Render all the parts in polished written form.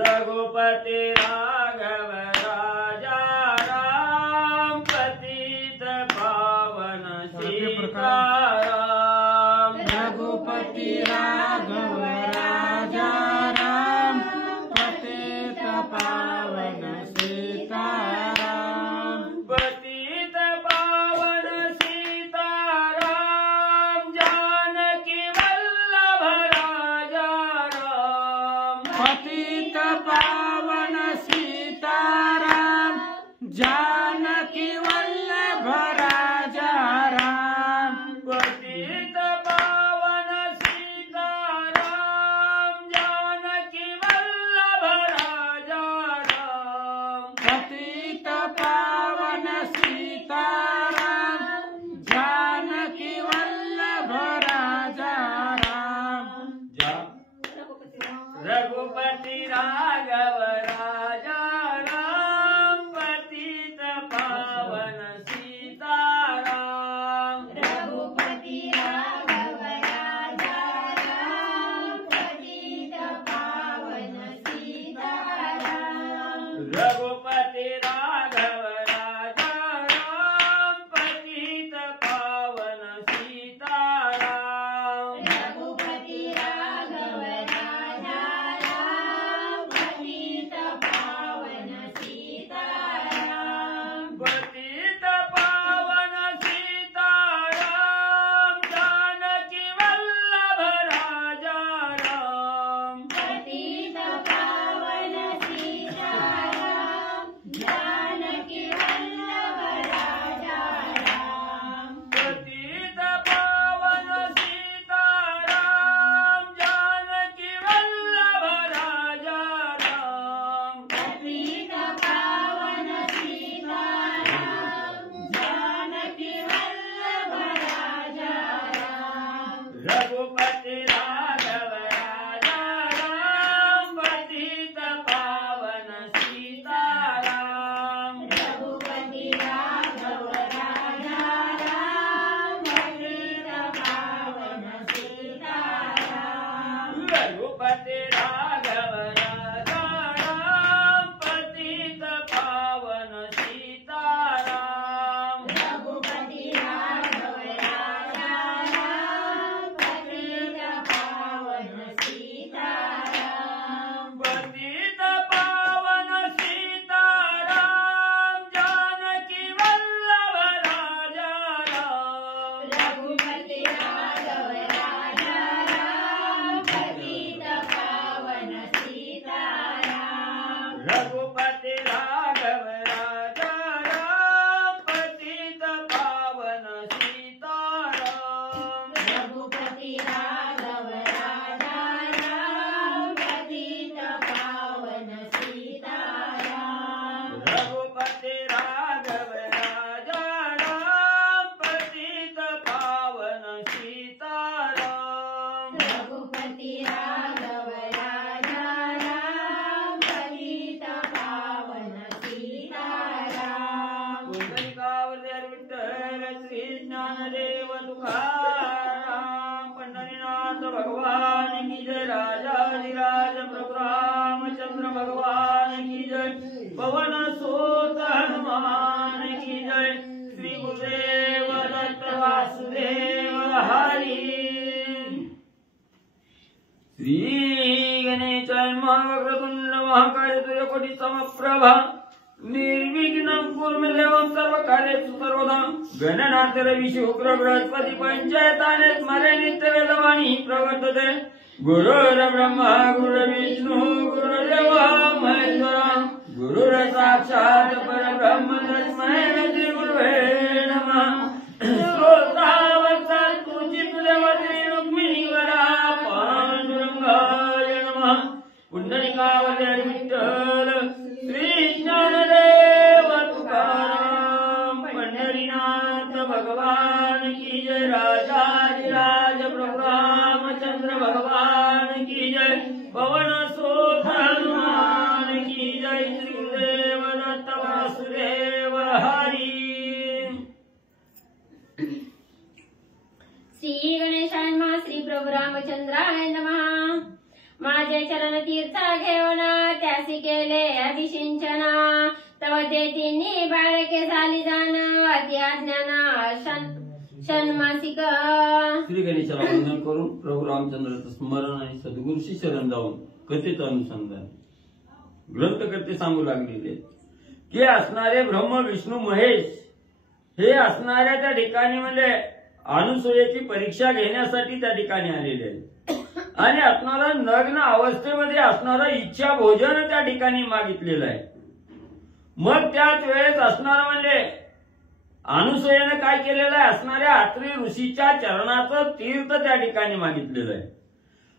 रघुपति राघव राजा राम पतित पावन सीताराम। रघुपति राघव राजा राम पतित पावन सीताराम। पतित पावन सीताराम जानकी वल्लभ राजा राम। पतित पावन सीताराम जानकी वल्लभ राजा राम। पतित पावन सीताराम जानकी वल्लभ राजा राम। पतित पावन सीताराम जानकी वल्लभ राजा राम। रघुपति राघव राजा राम पतित पावन सीताराम। रघुपति राघव राजा राम पतित पावन सीताराम। रघुपति राघव राजा राम पतित पावन सीताराम। रघुपति राघव राजा राम पतित पावन सीताराम। पतित पावन सीताराम जानकी वल्लभ राजा राम। पतित पावन सीताराम जानकी वल्लभ राजा राम। पतित पावन सीताराम जानकी वल्लभ राजा राम। पतित पावन सीताराम जानकी वल्लभ राजा राम। रघुपति राघव राजा राम पतित पावन सीताराम। रघुपति राघव राजा राम पतित पावन सीताराम। रघुपति राघव राजा राम पतित पावन सीताराम। रघुपति राघव राजा राम पतित पावन सीताराम। पतित पावन सीताराम जानकी वल्लभ राजा राम। रघुपति राघव राजा राम पतित पावन सीताराम। रघुपति राघव राजा राम पतित पावन सीताराम। रघुपति राघव राजा राम पतित पावन सीताराम। रघुपति राघव राजा राम पतित पावन सीताराम। रघुपति राघव राजा राम पतित पावन सीताराम। पुंडलिकावतार विठ्ठल श्री ज्ञानदेव तुकाराम पंढरीनाथ भगवान की जय। राजाधिराज प्रभु रामचंद्र भगवान की जय। पवन सुत हनुमान की जय। श्री गुरुदेव दत्त वासुदेव हरि। श्री गणेशाय महावक्रतुंड महाकाय सूर्यकोटि समप्रभा निर्विघ्नं कुरु मे देवं सर्वकार्येषु सर्वदा। गणनाथ रवि शुक्र बृहस्पति पंचायताने स्मरे नित्यवेदवाणी प्रवर्तते। गुरुर्ब्रह्मा गुरुर्विष्णु गुरुर्देव महेश्वरा। गुरुर्साक्षात् परब्रह्म तस्मै श्री गुरुवे नमः। श्रोतावत्सल् पूजितदेवते रुक्मिणीवरा पाण्डुरंगाय नमः। पुंडलिकावतार विठ्ठल श्री ज्ञानदेव तुकाराम पंढरीनाथ भगवान की जय। राजाधिराज प्रभु रामचंद्र भगवान की जय। पवन सुत हनुमान की जय। श्री गुरुदेव दत्त वासुदेव हरि। श्री गणेशाय नमः। श्री प्रभु रामचंद्राय नमः। माझे चरण तीर्थ घेऊन त्या त्यासी केले अभिषिंचन तव ते तिन्ही बाळके झाली जाण अति अज्ञान षण्मासिक. श्री गणेशाला वंदन करून प्रभू रामचंद्राचं स्मरण आणि सद्गुरूशी शरण जाऊन कथेचं अनुसंधान ग्रंथकर्ते सांगू लागलेले की असणारे ब्रह्म विष्णू महेश हे असणाऱ्या त्या ठिकाणी म्हणजे अनुसूयेची परीक्षा घेण्यासाठी त्या ठिकाणी आलेले आहेत आणि असणारा नग्न अवस्थेमध्ये असणारा इच्छा भोजन त्या ठिकाणी मागितलेलं आहे. मग त्याच वेळेस असणारा म्हणजे अनुसूयेनं काय केलेलं आहे, असणाऱ्या अत्री ऋषीच्या चरणाचं तीर्थ त्या ठिकाणी मागितलेलं आहे.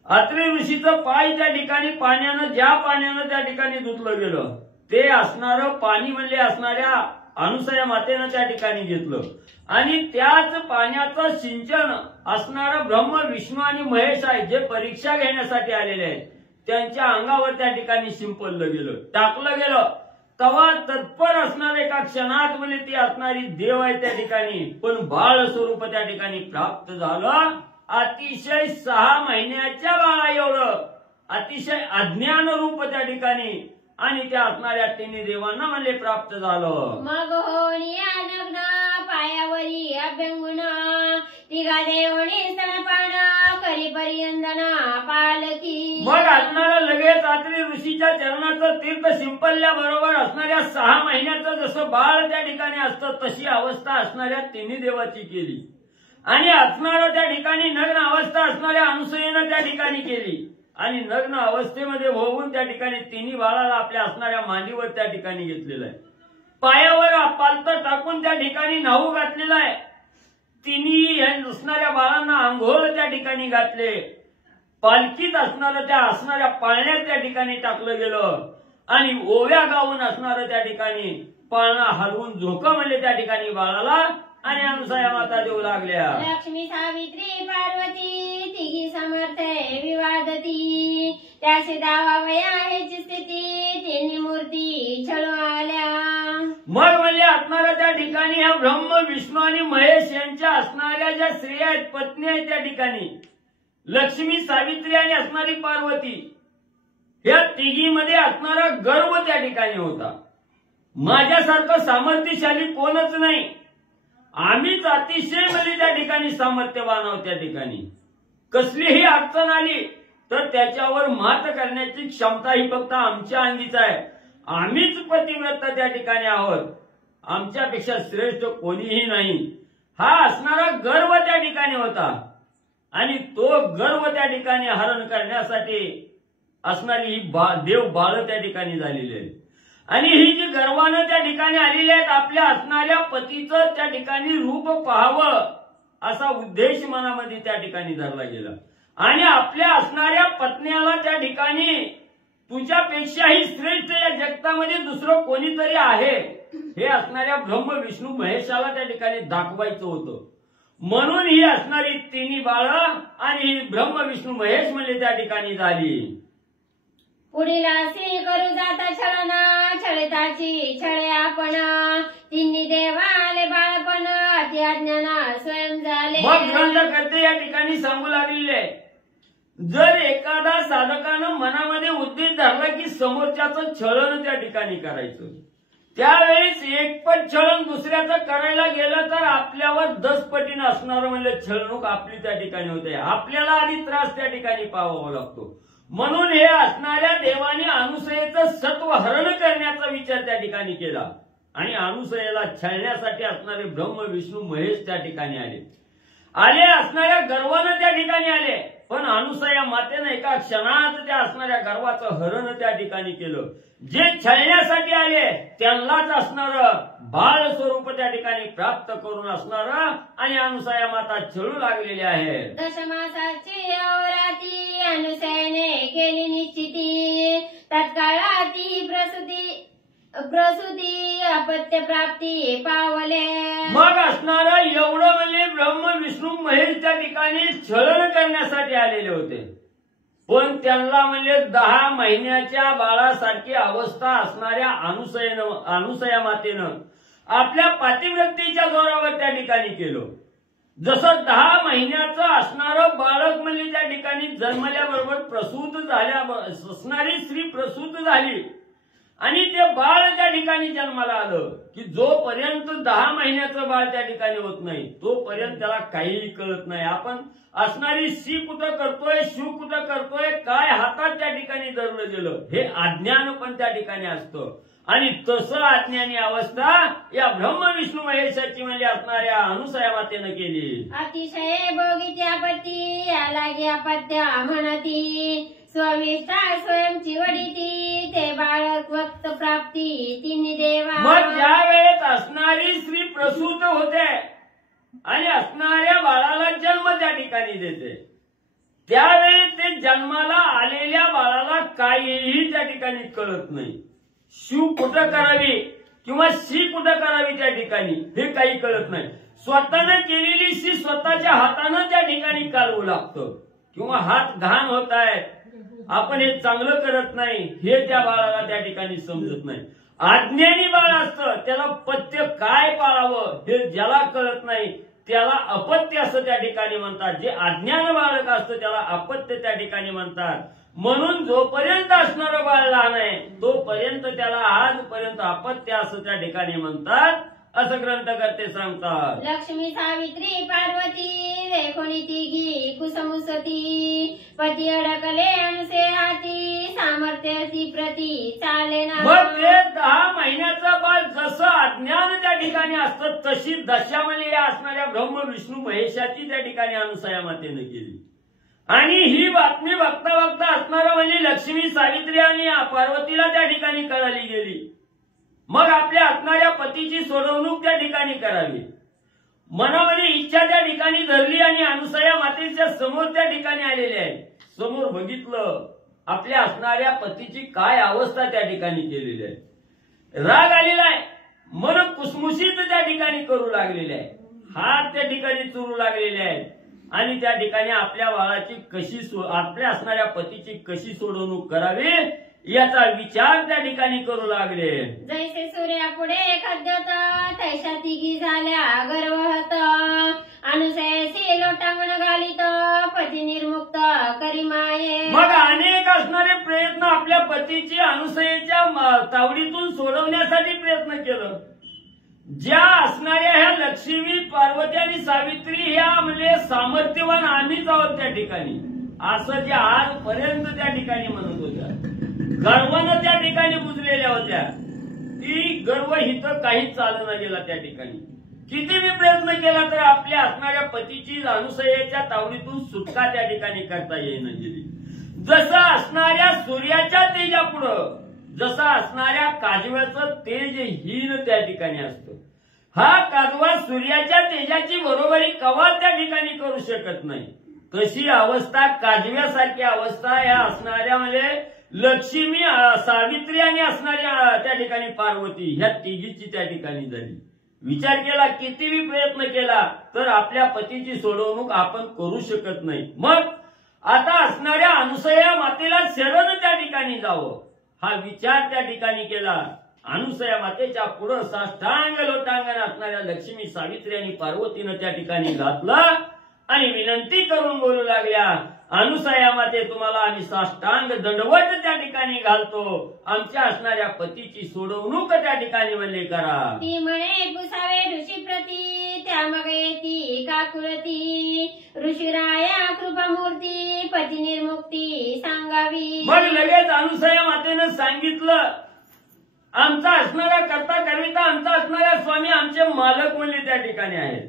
अत्री ऋषीचं पाय त्या ठिकाणी पाण्यानं ज्या पाण्यानं त्या ठिकाणी धुतलं गेलं ते असणारं पाणी म्हणजे असणाऱ्या अनुसूया मातेनं त्या ठिकाणी घेतलं आणि त्याच पाण्याचं सिंचन असणारं ब्रह्म विष्णू आणि महेश आहे जे परीक्षा घेण्यासाठी आलेले आहेत त्यांच्या अंगावर त्या ठिकाणी शिंपडलं गेलं, टाकलं गेलं. तेव्हा तत्पर असणार एका क्षणात म्हणजे ती असणारी देव आहे त्या ठिकाणी पण बाळ स्वरूप त्या ठिकाणी प्राप्त झालं. अतिशय 6 महिन्याच्या बाळा एवढं अतिशय अज्ञान रूप त्या ठिकाणी आणि त्या असणाऱ्या तिन्ही देवांना म्हणजे प्राप्त झालं. मग होणी नग्न पायावरी अभ्यंगुण तिघा देवणी स्तनपान करी परियंदना पालखी. मग असणारा लगेच अत्री ऋषीच्या चरणाचं तीर्थ शिंपल्याबरोबर असणाऱ्या 6 महिन्याचं जसं बाळ त्या ठिकाणी असतं तशी अवस्था असणाऱ्या तिन्ही देवाची केली आणि असणारं त्या ठिकाणी नग्न अवस्था असणाऱ्या अनुसूयेनं त्या ठिकाणी केली आणि नग्न अवस्थेमध्ये होऊन त्या ठिकाणी तिन्ही बाळाला आपल्या असणाऱ्या मांडीवर त्या ठिकाणी घेतलेलं आहे. पायावर पालतं टाकून त्या ठिकाणी न्हाऊ घातलेला आहे. तिन्ही असणाऱ्या बाळांना आंघोळ त्या ठिकाणी घातले. पालखीत असणारं त्या असणाऱ्या पाळण्यात त्या ठिकाणी टाकलं गेलं आणि ओव्या गाऊन असणारं त्या ठिकाणी पाळणा हलवून झोका म्हणले त्या ठिकाणी बाळाला आणि अनुसूया माता देऊ लागल्या. लक्ष्मी सावित्री पार्वती तिघी समर्थे विवादती त्याशी दावावया ह्याची स्थिती तिन्ही मूर्ती छळून आल्या. मग म्हणजे असणाऱ्या त्या ठिकाणी ह्या ब्रह्म विष्णू आणि महेश यांच्या असणाऱ्या ज्या स्त्रिया आहेत पत्नी आहेत त्या ठिकाणी लक्ष्मी सावित्री आणि असणारी पार्वती या तिघीमध्ये असणारा गर्व त्या ठिकाणी होता. माझ्यासारखं सामर्थ्यशाली कोणच नाही, आम्हीच अतिशय म्हणजे त्या ठिकाणी सामर्थ्यवान आहोत. त्या ठिकाणी कसलीही अडचण आली तर त्याच्यावर मात करण्याची क्षमता ही फक्त आमच्या अंगीच आहे. आम्हीच पतिव्रत त्या ठिकाणी आहोत, आमच्यापेक्षा श्रेष्ठ कोणीही नाही. हा असणारा गर्व त्या ठिकाणी होता आणि तो गर्व त्या ठिकाणी हरण करण्यासाठी असणारी ही देव बाळ त्या ठिकाणी झालेली आहे आणि ही जी गर्वानं त्या ठिकाणी आलेली आहेत आपल्या असणाऱ्या पतीचं त्या ठिकाणी रूप पाहावं असा उद्देश मनामध्ये त्या ठिकाणी धरला गेला आणि आपल्या असणाऱ्या पत्नीला त्या ठिकाणी तुझ्यापेक्षाही श्रेष्ठ या जगतामध्ये दुसरं कोणीतरी आहे हे असणाऱ्या ब्रह्म विष्णू महेशाला त्या ठिकाणी दाखवायचं होतं. म्हणून ही असणारी तिन्ही बाळं आणि ही ब्रह्म विष्णू महेश म्हणजे त्या ठिकाणी झाली. पुढील असे करू जाता छळना छळताची छळे आपण तिन्ही देवाले बाळपण अति अज्ञान स्वयं झाले. मग ग्रंथकर्ते या ठिकाणी सांगू लागलेले जर एखादा साधकानं मनामध्ये उद्देश धरला की समोरच्याचं छळण त्या ठिकाणी करायचं त्यावेळेस एकपट छळण दुसऱ्याचं करायला गेलं तर आपल्यावर 10 पटीनं असणारं म्हणजे छळणूक आपली त्या ठिकाणी होते. आपल्याला आधी त्रास त्या ठिकाणी पाहावा लागतो. म्हणून हे असणाऱ्या देवाने अनुसूयेचं सत्व हरण करण्याचा विचार त्या ठिकाणी केला आणि अनुसूयेला छळण्यासाठी असणारे ब्रह्म विष्णू महेश त्या ठिकाणी आले असणाऱ्या गर्वानं त्या ठिकाणी आले. पण अनुसूया मातेनं एका क्षणात त्या असणाऱ्या गर्वाचं हरण त्या ठिकाणी केलं. जे छळण्यासाठी आले त्यांनाच असणारं बाळ स्वरूप त्या ठिकाणी प्राप्त करून असणारं आणि अनुसूया माता छळू लागलेली आहे. दशमासाची अवराती अनुसूयाने केली निश्चिती तत्काळाती प्रसूती अपत्य प्राप्ती पावले. मग असणारं एवढं म्हणजे ब्रह्म विष्णू महेश त्या ठिकाणी छळण करण्यासाठी आलेले होते पण त्यांना म्हणजे 10 महिन्याच्या बाळासारखी अवस्था असणाऱ्या अनुसूया मातेनं आपल्या पातिव्रतेच्या जोरावर त्या ठिकाणी केलं. जसं 10 महिन्याचं असणारं बाळक म्हणजे त्या ठिकाणी जन्मल्याबरोबर प्रसूत झाल्या असणारी स्त्री प्रसूत झाली आणि ते बाळ त्या ठिकाणी जन्माला आलं की जोपर्यंत 10 महिन्याचं बाळ त्या ठिकाणी होत नाही तोपर्यंत त्याला काहीही कळत नाही. आपण असणारी शी कुठं करतोय, शू कुठं करतोय, काय हातात त्या ठिकाणी धरलं गेलं हे अज्ञान पण त्या ठिकाणी असतं. आणि तसं अज्ञानी अवस्था या ब्रह्म विष्णू महेशाची म्हणजे असणाऱ्या अनुसया मातेनं केली. अतिशय भोगीच्या पती या लागे अपत्य म्हणती स्वमिष्ठा स्वयंची वडिती ते बाळक वक्त प्राप्ती तिन्ही देवा. मग ज्या वेळेत असणारी स्त्री प्रसूत होते आणि असणाऱ्या बाळाला जन्म त्या ठिकाणी देते त्यावेळी ते जन्माला आलेल्या बाळाला काहीही त्या ठिकाणी कळत नाही. शिव कुठं करावी किंवा शी कुठं करावी त्या ठिकाणी हे काही कळत नाही. स्वतःनं केलेली शी स्वतःच्या हातानं त्या ठिकाणी कालवू लागतं किंवा हात घाण होत आहेत, आपण हे चांगलं करत नाही हे त्या बाळाला त्या ठिकाणी समजत नाही. अज्ञानी बाळ असतं त्याला पथ्य काय पाळावं हे ज्याला कळत नाही त्याला अपत्य असं त्या ठिकाणी म्हणतात. जे अज्ञान बाळक असतं त्याला अपत्य त्या ठिकाणी म्हणतात. म्हणून जोपर्यंत असणारं बाळ लहान आहे तोपर्यंत त्याला आजपर्यंत अपत्य असं त्या ठिकाणी म्हणतात असं ग्रंथकर्ते सांगतात. लक्ष्मी सावित्री पार्वती रेखोणी तिघी कुसमुसती पती अडकले अनुसे हाती सामर्थ्याची प्रती चाले ना. मग ते 10 महिन्याचं बाळ जसं अज्ञान त्या ठिकाणी असतं तशी दशामध्ये असणाऱ्या ब्रह्म विष्णू महेशाची त्या ठिकाणी अनुसया मातेनं केली. आणि ही बातमी बघता बघता असणारा म्हणजे लक्ष्मी सावित्री आणि पार्वतीला त्या ठिकाणी कळाली गेली. मग आपल्या असणाऱ्या पतीची सोडवणूक त्या ठिकाणी करावी मनामध्ये इच्छा त्या ठिकाणी धरली आणि अनुसया मातेच्या समोर त्या ठिकाणी आलेले आहे. समोर बघितलं आपल्या असणाऱ्या पतीची काय अवस्था त्या ठिकाणी केलेली आहे. राग आलेला आहे, मन कुसमुसीत त्या ठिकाणी करू लागलेले आहे, हात त्या ठिकाणी चुरू लागलेले आहेत आणि त्या ठिकाणी आपल्या बाळाची आपल्या असणाऱ्या पतीची कशी सोडवणूक करावी याचा विचार त्या ठिकाणी करू लागले. जैसे सूर्या पुढे खद्योत तैशा तिघी झाल्या गर्वहत अनुसयाशी लोटांगण घालित पती निर्मुक्त करी माये. मग अनेक असणारे प्रयत्न आपल्या पतीची अनुसयेच्या तावडीतून सोडवण्यासाठी प्रयत्न केलं. ज्या असणाऱ्या ह्या लक्ष्मी पार्वती आणि सावित्री ह्या म्हणजे सामर्थ्यवान आम्हीच आहोत त्या ठिकाणी असं जे आजपर्यंत त्या ठिकाणी म्हणत होत्या, गर्वानं त्या ठिकाणी बुजलेल्या होत्या, ती गर्व हिथं काहीच चालना गेला. त्या ठिकाणी किती मी प्रयत्न केला तर आपल्या असणाऱ्या पतीची अनुसयेच्या तावडीतून सुटका त्या ठिकाणी करता येईना गेली. जसं असणाऱ्या सूर्याच्या तेजापुढं जसं असणाऱ्या काजव्याचं तेज हीन त्या ठिकाणी असतं. हा काजवा सूर्याच्या तेजाची बरोबरी कवा त्या ठिकाणी करू शकत नाही. तशी अवस्था काजव्यासारखी अवस्था या असणाऱ्या म्हणजे लक्ष्मी सावित्री आणि असणाऱ्या त्या ठिकाणी पार्वती ह्या तिघीची त्या ठिकाणी झाली. विचार केला कितीही प्रयत्न केला तर आपल्या पतीची सोडवणूक आपण करू शकत नाही. मग आता असणाऱ्या अनुसया मातेला शरण त्या ठिकाणी जावं हा विचार त्या ठिकाणी केला. अनुसया मातेच्या पुढं साष्टांग लोटांगण असणाऱ्या लक्ष्मी सावित्री आणि पार्वतीनं त्या ठिकाणी घातलं आणि विनंती करून बोलू लागल्या, अनुसया माते तुम्हाला आम्ही साष्टांग दंडवत त्या ठिकाणी घालतो, आमच्या असणाऱ्या पतीची सोडवणूक त्या ठिकाणी म्हणले करा. ती म्हणे पुसावे ऋषी प्रती त्या मग येती काकुरती ऋषीराया कृपामूर्ती पती निर्मुक्ती सांगावी. मग लगेच अनुसया मातेनं सांगितलं आमचा असणारा कर्ता करिता आमचा असणाऱ्या स्वामी आमचे मालक म्हणले त्या ठिकाणी आहेत.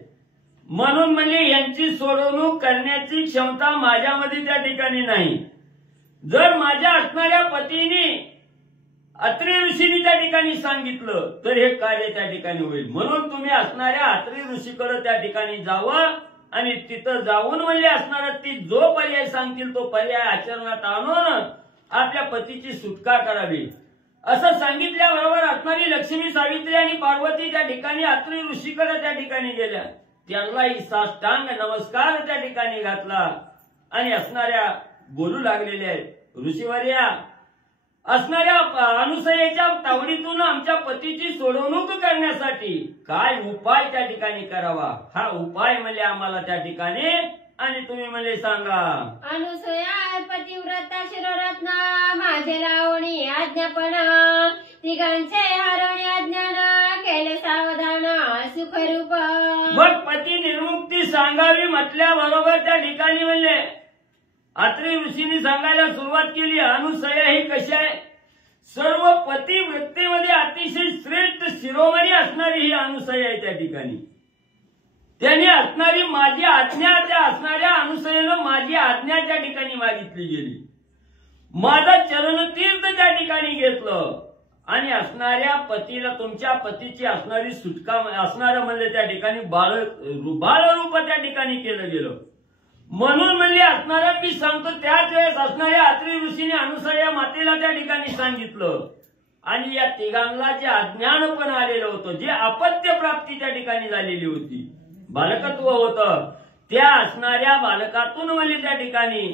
म्हणून म्हणजे यांची सोडवणूक करण्याची क्षमता माझ्यामध्ये त्या ठिकाणी नाही. जर माझ्या असणाऱ्या पतीने अत्री ऋषींनी त्या ठिकाणी सांगितलं तर हे कार्य त्या ठिकाणी होईल. म्हणून तुम्ही असणाऱ्या अत्री ऋषीकडे त्या ठिकाणी जावं आणि तिथं जाऊन म्हणजे असणारा ती जो पर्याय सांगतील तो पर्याय आचरणात आणून आपल्या पतीची सुटका करावी असं सांगितल्याबरोबर असणारी लक्ष्मी सावित्री आणि पार्वती त्या ठिकाणी अत्री ऋषीकडे त्या ठिकाणी गेल्या. त्यांनाही साष्टांग नमस्कार त्या ठिकाणी घातला आणि असणाऱ्या बोलू लागलेल्या आहेत ऋषीवर्या असणाऱ्या अनुसयेच्या तावडीतून आमच्या पतीची सोडवणूक करण्यासाठी काय उपाय त्या ठिकाणी करावा हा उपाय म्हणजे आम्हाला त्या ठिकाणी आणि तुम्ही मला सांगा. अनुसया पतिव्रता शिरोरत्न माझे लावणी आज्ञापना तिघांचे हरणे अज्ञान केले सावधान सुखरूप. मग पती निर्मुक्ती सांगावी म्हटल्याबरोबर त्या ठिकाणी म्हणले अत्रि ऋषींनी सांगायला सुरुवात केली. अनुसया ही कशी आहे? सर्व पती वृत्तीमध्ये अतिशय श्रेष्ठ शिरोमणी असणारी ही अनुसया आहे. त्या ठिकाणी त्यांनी असणारी माझी आज्ञा, त्या असणाऱ्या अनुसयेनं माझी आज्ञा त्या ठिकाणी मागितली गेली. माझं चरणतीर्थ त्या ठिकाणी घेतलं आणि असणाऱ्या पतीला, तुमच्या पतीची असणारी सुटका असणारं म्हणले त्या ठिकाणी बाळरूप त्या ठिकाणी केलं गेलं. म्हणून म्हणले असणाऱ्या मी सांगतो त्याच वेळेस असणाऱ्या अत्रि ऋषीने अनुसया मातेला त्या ठिकाणी सांगितलं. आणि या तिघांना जे अज्ञानपण आलेलं होतं, जे अपत्य प्राप्ती त्या ठिकाणी झालेली होती, बालकत्व होतं, त्या असणाऱ्या बालकातून म्हणजे त्या ठिकाणी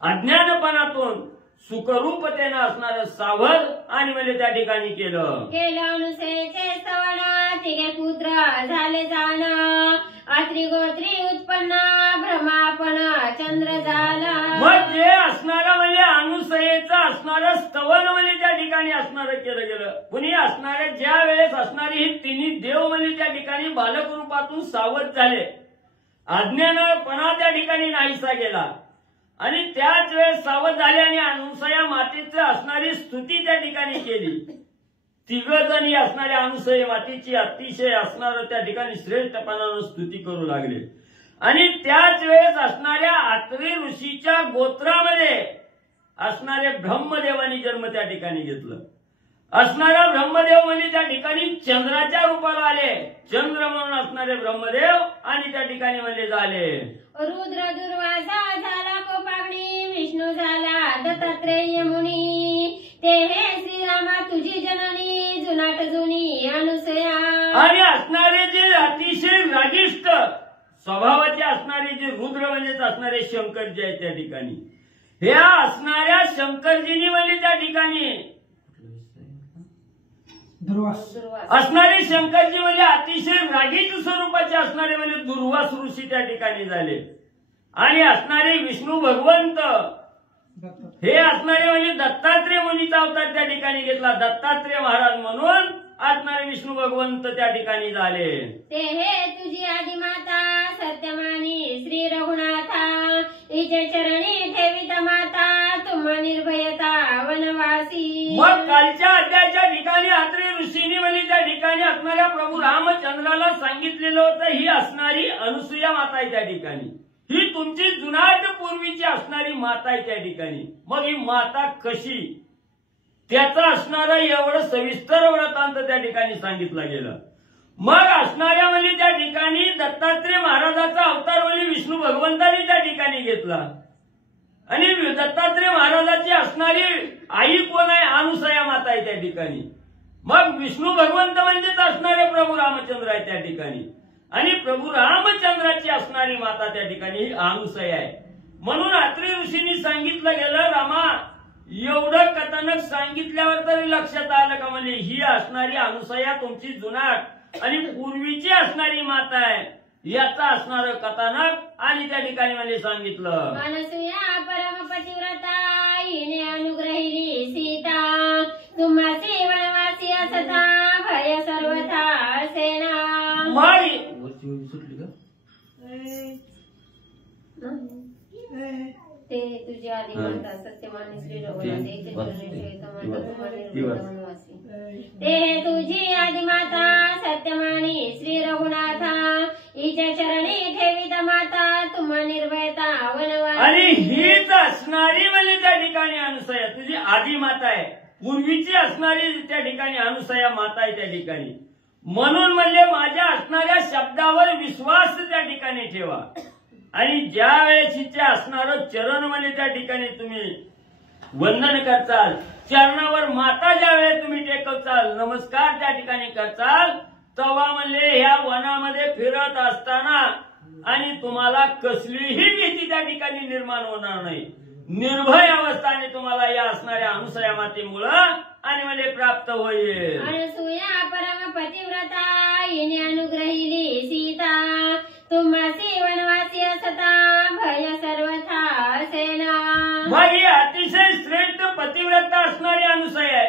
अज्ञानपणातून सुखरूपतेनं असणारं सावध आणि म्हणजे त्या ठिकाणी केलं. अनुसयेचे स्तवन तिघे पुत्र झाले जाण. अत्रि गोत्री उत्पन्न भ्रमापण चंद्र झाला. मग जे असणारं म्हणजे अनुसयेचं असणारं स्तवन म्हणजे त्या ठिकाणी असणारं केलं गेलं. कुणी असणाऱ्या ज्या वेळेस असणारी ही तिन्ही देव म्हणजे त्या ठिकाणी बालक रूपातून सावध झाले, अज्ञानपणा त्या ठिकाणी नाहीसा गेला आणि त्याच वेळेस सावध झाले आणि अनुसया मातेची असणारी स्तुती त्या ठिकाणी केली. तिघजणी असणाऱ्या अनुसया मातेची अतिशय असणारं त्या ठिकाणी श्रेष्ठपणानं स्तुती करू लागले. आणि त्याच वेळेस असणाऱ्या अत्रि ऋषीच्या गोत्रामध्ये असणारे ब्रह्मदेवानी जन्म त्या ठिकाणी घेतलं. असणारा ब्रह्मदेव म्हणजे त्या ठिकाणी चंद्राच्या रूपाला आले. चंद्र म्हणून असणारे ब्रह्मदेव आणि त्या ठिकाणी म्हणजे झाले रुद्र दुर्वासा झाला कोपाग्नी. विष्णू झाला दत्तात्रेय मुनी. ते हे श्रीरामा तुझी जननी जुनाट जुनी अनुसया. आणि असणारे जे अतिशय रागिष्ट स्वभावाचे असणारे जे रुद्र म्हणजेच असणारे शंकरजी आहेत त्या ठिकाणी, ह्या असणाऱ्या शंकरजीनी म्हणजे त्या ठिकाणी असणारे शंकरजी म्हणजे अतिशय रागीच स्वरूपाचे असणारे म्हणजे दुर्वास ऋषी त्या ठिकाणी झाले. आणि असणारे विष्णू भगवंत हे असणारे म्हणजे दत्तात्रेय मुनीचा अवतार त्या ठिकाणी घेतला. दत्तात्रेय महाराज म्हणून असणारे विष्णू भगवंत त्या ठिकाणी झाले. ते हे तुझी आदिमाता सत्यमानी श्री रघुनाथा. हिचे चरणी ठेवित माता तुम्हा निर्भयता वनवासी. मग कालच्या अध्यायाच्या ठिकाणी अत्रि ऋषींनी म्हणजे त्या ठिकाणी असणाऱ्या प्रभू रामचंद्राला सांगितलेलं होतं ही असणारी अनुसूया माता आहे त्या ठिकाणी, ही तुमची जुनाट पूर्वीची असणारी माता आहे त्या ठिकाणी. मग ही माता कशी, त्याचा असणारा एवढं सविस्तर वृत्तांत त्या ठिकाणी सांगितलं गेलं. मग असणाऱ्या म्हणजे त्या ठिकाणी दत्तात्रेय महाराजाचा अवतार म्हणजे विष्णू भगवंतांनी त्या ठिकाणी घेतला. आणि दत्तात्रेय महाराजाची असणारी आई कोण आहे? अनुसया माता आहे त्या ठिकाणी. मग विष्णू भगवंत म्हणजेच असणारे प्रभू रामचंद्र आहे त्या ठिकाणी. आणि प्रभू रामचंद्राची असणारी माता त्या ठिकाणी ही अनुसया आहे. म्हणून अत्रि ऋषींनी सांगितलं गेलं, रामा एवढं कथानक सांगितल्यावर तरी लक्षात आलं का म्हणजे ही असणारी अनुसया तुमची जुनाट आणि पूर्वीची असणारी माता आहे, याचा असणारं कथानक आणि त्या ठिकाणी म्हणजे सांगितलं. अनुसूया परम पतिव्रता हिने अनुग्रहिली सीता. तुम्हासी वनवासी असता भय सर्वथा सेना. ते तुझी आदिमाता सत्यमानी श्री रघुनाथ. ते तुझी आदिमाता सत्यमानी श्री रघुनाथा. हिच्या चरणी ठेवित माता तुम्हा निर्भयता वनवासी. आणि हीच असणारी म्हणजे त्या ठिकाणी अनुसया तुझी आदिमाता आहे, पूर्वीची असणारी त्या ठिकाणी अनुसया माता आहे त्या ठिकाणी. म्हणून म्हणजे माझ्या असणाऱ्या शब्दावर विश्वास त्या ठिकाणी ठेवा. आणि ज्या वेळेस हिचे असणारं चरण म्हणजे त्या ठिकाणी तुम्ही वंदन करचाल, चरणावर माता ज्या वेळेस तुम्ही टेकवचाल, नमस्कार त्या ठिकाणी करचाल, तेव्हा म्हणजे ह्या वनामध्ये फिरत असताना आणि तुम्हाला कसलीही भीती त्या ठिकाणी निर्माण होणार नाही. निर्भय अवस्थाने तुम्हाला या असणाऱ्या अनुसया मातेमुळं आणि म्हणजे प्राप्त होईल. अनुसूया परम पतिव्रता हिने अनुग्रहिली सीता. तुम्हासी वनवासी असता भय सर्वथा सेना. मग ही अतिशय श्रेष्ठ पतिव्रता असणारी अनुसया आहे.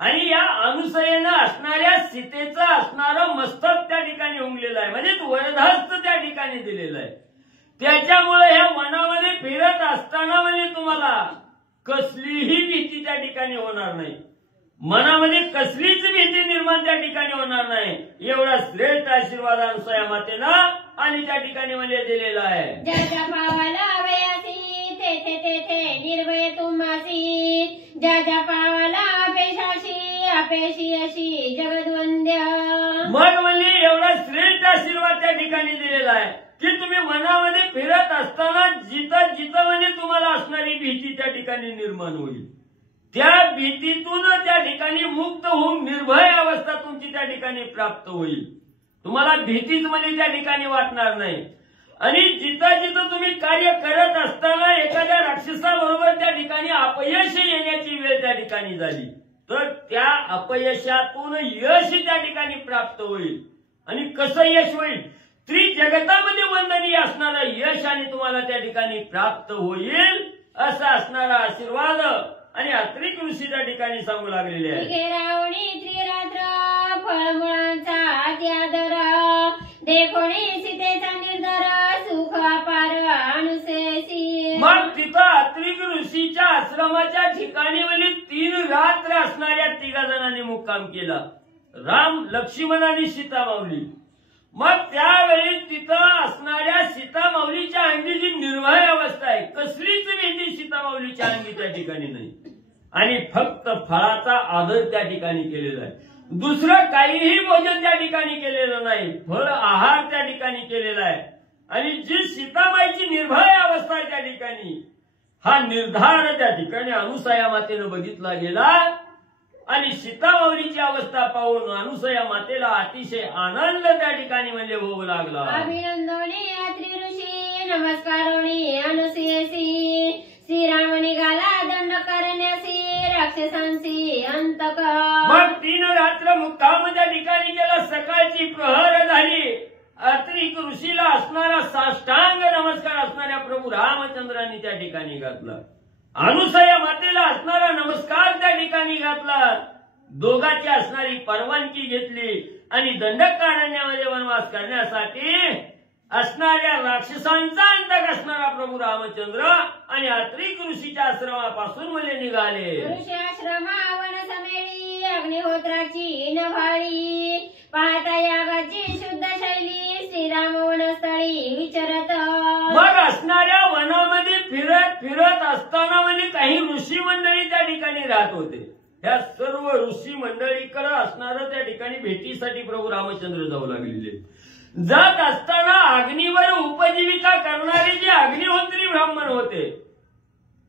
आणि या अनुसयेनं असणाऱ्या सीतेचं असणारं मस्तक त्या ठिकाणी उमलेलं आहे, म्हणजे वरदहस्त त्या ठिकाणी दिलेलं आहे. त्याच्यामुळे ह्या वनामध्ये फिरत असताना म्हणजे तुम्हाला कसलीही भीती त्या ठिकाणी होणार नाही, मनामध्ये कसलीच भीती निर्माण त्या ठिकाणी होणार नाही. एवढा श्रेष्ठ आशीर्वाद अनुसया मातेनं आणि त्या ठिकाणी म्हणजे दिलेला आहे. ज्या पावाला वयासी तेथे तेथे निर्भय तुम्हासी, ज्या पावाला अपेशाशी अपेशी अशी जगद्वंद्य. मग म्हणजे एवढा श्रेष्ठ आशीर्वाद त्या ठिकाणी दिलेला आहे की तुम्ही मनामध्ये फिरत असताना जिथं जिथं म्हणजे तुम्हाला असणारी भीती त्या ठिकाणी निर्माण होईल, त्या भीतीतून त्या ठिकाणी मुक्त होऊन निर्भय अवस्था तुमची त्या ठिकाणी प्राप्त होईल. तुम्हाला भीतीच म्हणजे त्या ठिकाणी वाटणार नाही. आणि जिथं जिथं तुम्ही कार्य करत असताना एखाद्या राक्षसाबरोबर त्या ठिकाणी अपयश येण्याची वेळ त्या ठिकाणी झाली तर त्या अपयशातून यश त्या ठिकाणी प्राप्त होईल. आणि कसं यश होईल? त्रिजगतामध्ये वंदनीय असणारं यश आणि तुम्हाला त्या ठिकाणी प्राप्त होईल असा असणारा आशीर्वाद आणि अत्रिक ऋषी त्या ठिकाणी सांगू लागलेले आहे. रावणी त्रिरात्र फळमुळांचा अत्यादर, देखोणी सीतेचा निर्धार सुख अपार अनुसेसी. मग तिथं अत्रिक ऋषीच्या आश्रमाच्या ठिकाणी म्हणजे 3 रात्र असणाऱ्या 3 जणांनी मुक्काम केला, राम, लक्ष्मण आणि सीता माऊली. मग त्यावेळी तिथं असणाऱ्या सीता माऊलीच्या अंगी जी निर्भय अवस्था आहे, कसलीच भीती सीता माऊलीच्या अंगी त्या ठिकाणी नाही. आणि फक्त फळाचा आदर त्या ठिकाणी केलेला आहे, दुसरं काहीही भोजन त्या ठिकाणी केलेलं नाही, फळ आहार त्या ठिकाणी केलेला आहे. आणि जी सीताबाईची निर्भय अवस्था आहे त्या ठिकाणी, हा निर्धार त्या ठिकाणी अनुसया मातेनं बघितला गेला. आणि सीता माऊलीची अवस्था पाहून अनुसया मातेला अतिशय आनंद त्या ठिकाणी म्हणजे होऊ लागला. अभिनंदोनी अत्रि ऋषी नमस्कारोनी अनुसयसी, श्रीराम निघाला दंड करण्यासी राक्षसांची अंतक. मग 3 रात्र मुक्काम त्या ठिकाणी गेला. सकाळची प्रहर झाली. अत्रिक ऋषीला असणारा साष्टांग नमस्कार असणाऱ्या प्रभू रामचंद्रांनी त्या ठिकाणी घातला. अनुसया मातेला असणारा नमस्कार त्या ठिकाणी घातला. दोघांची असणारी परवानगी घेतली आणि दंडकारण्यामध्ये वनवास करण्यासाठी असणाऱ्या राक्षसांचा अंतक असणारा प्रभू रामचंद्र आणि अत्रिक ऋषीच्या आश्रमापासून म्हणजे निघाले. ऋषी आश्रमा वन समेळी अग्निहोत्राची नभाळी, पाहता यागाची शुद्ध शैली श्रीराम वनस्थळी विचरत. मग असणाऱ्या वनामध्ये फिरत फिरत असताना म्हणजे काही ऋषी मंडळी त्या ठिकाणी राहत होते. ह्या सर्व ऋषी मंडळीकडे असणारं त्या ठिकाणी भेटीसाठी प्रभू रामचंद्र जाऊ लागलेले. जात असताना अग्नीवर उपजीविका करणारे जे अग्निहोत्री ब्राह्मण होते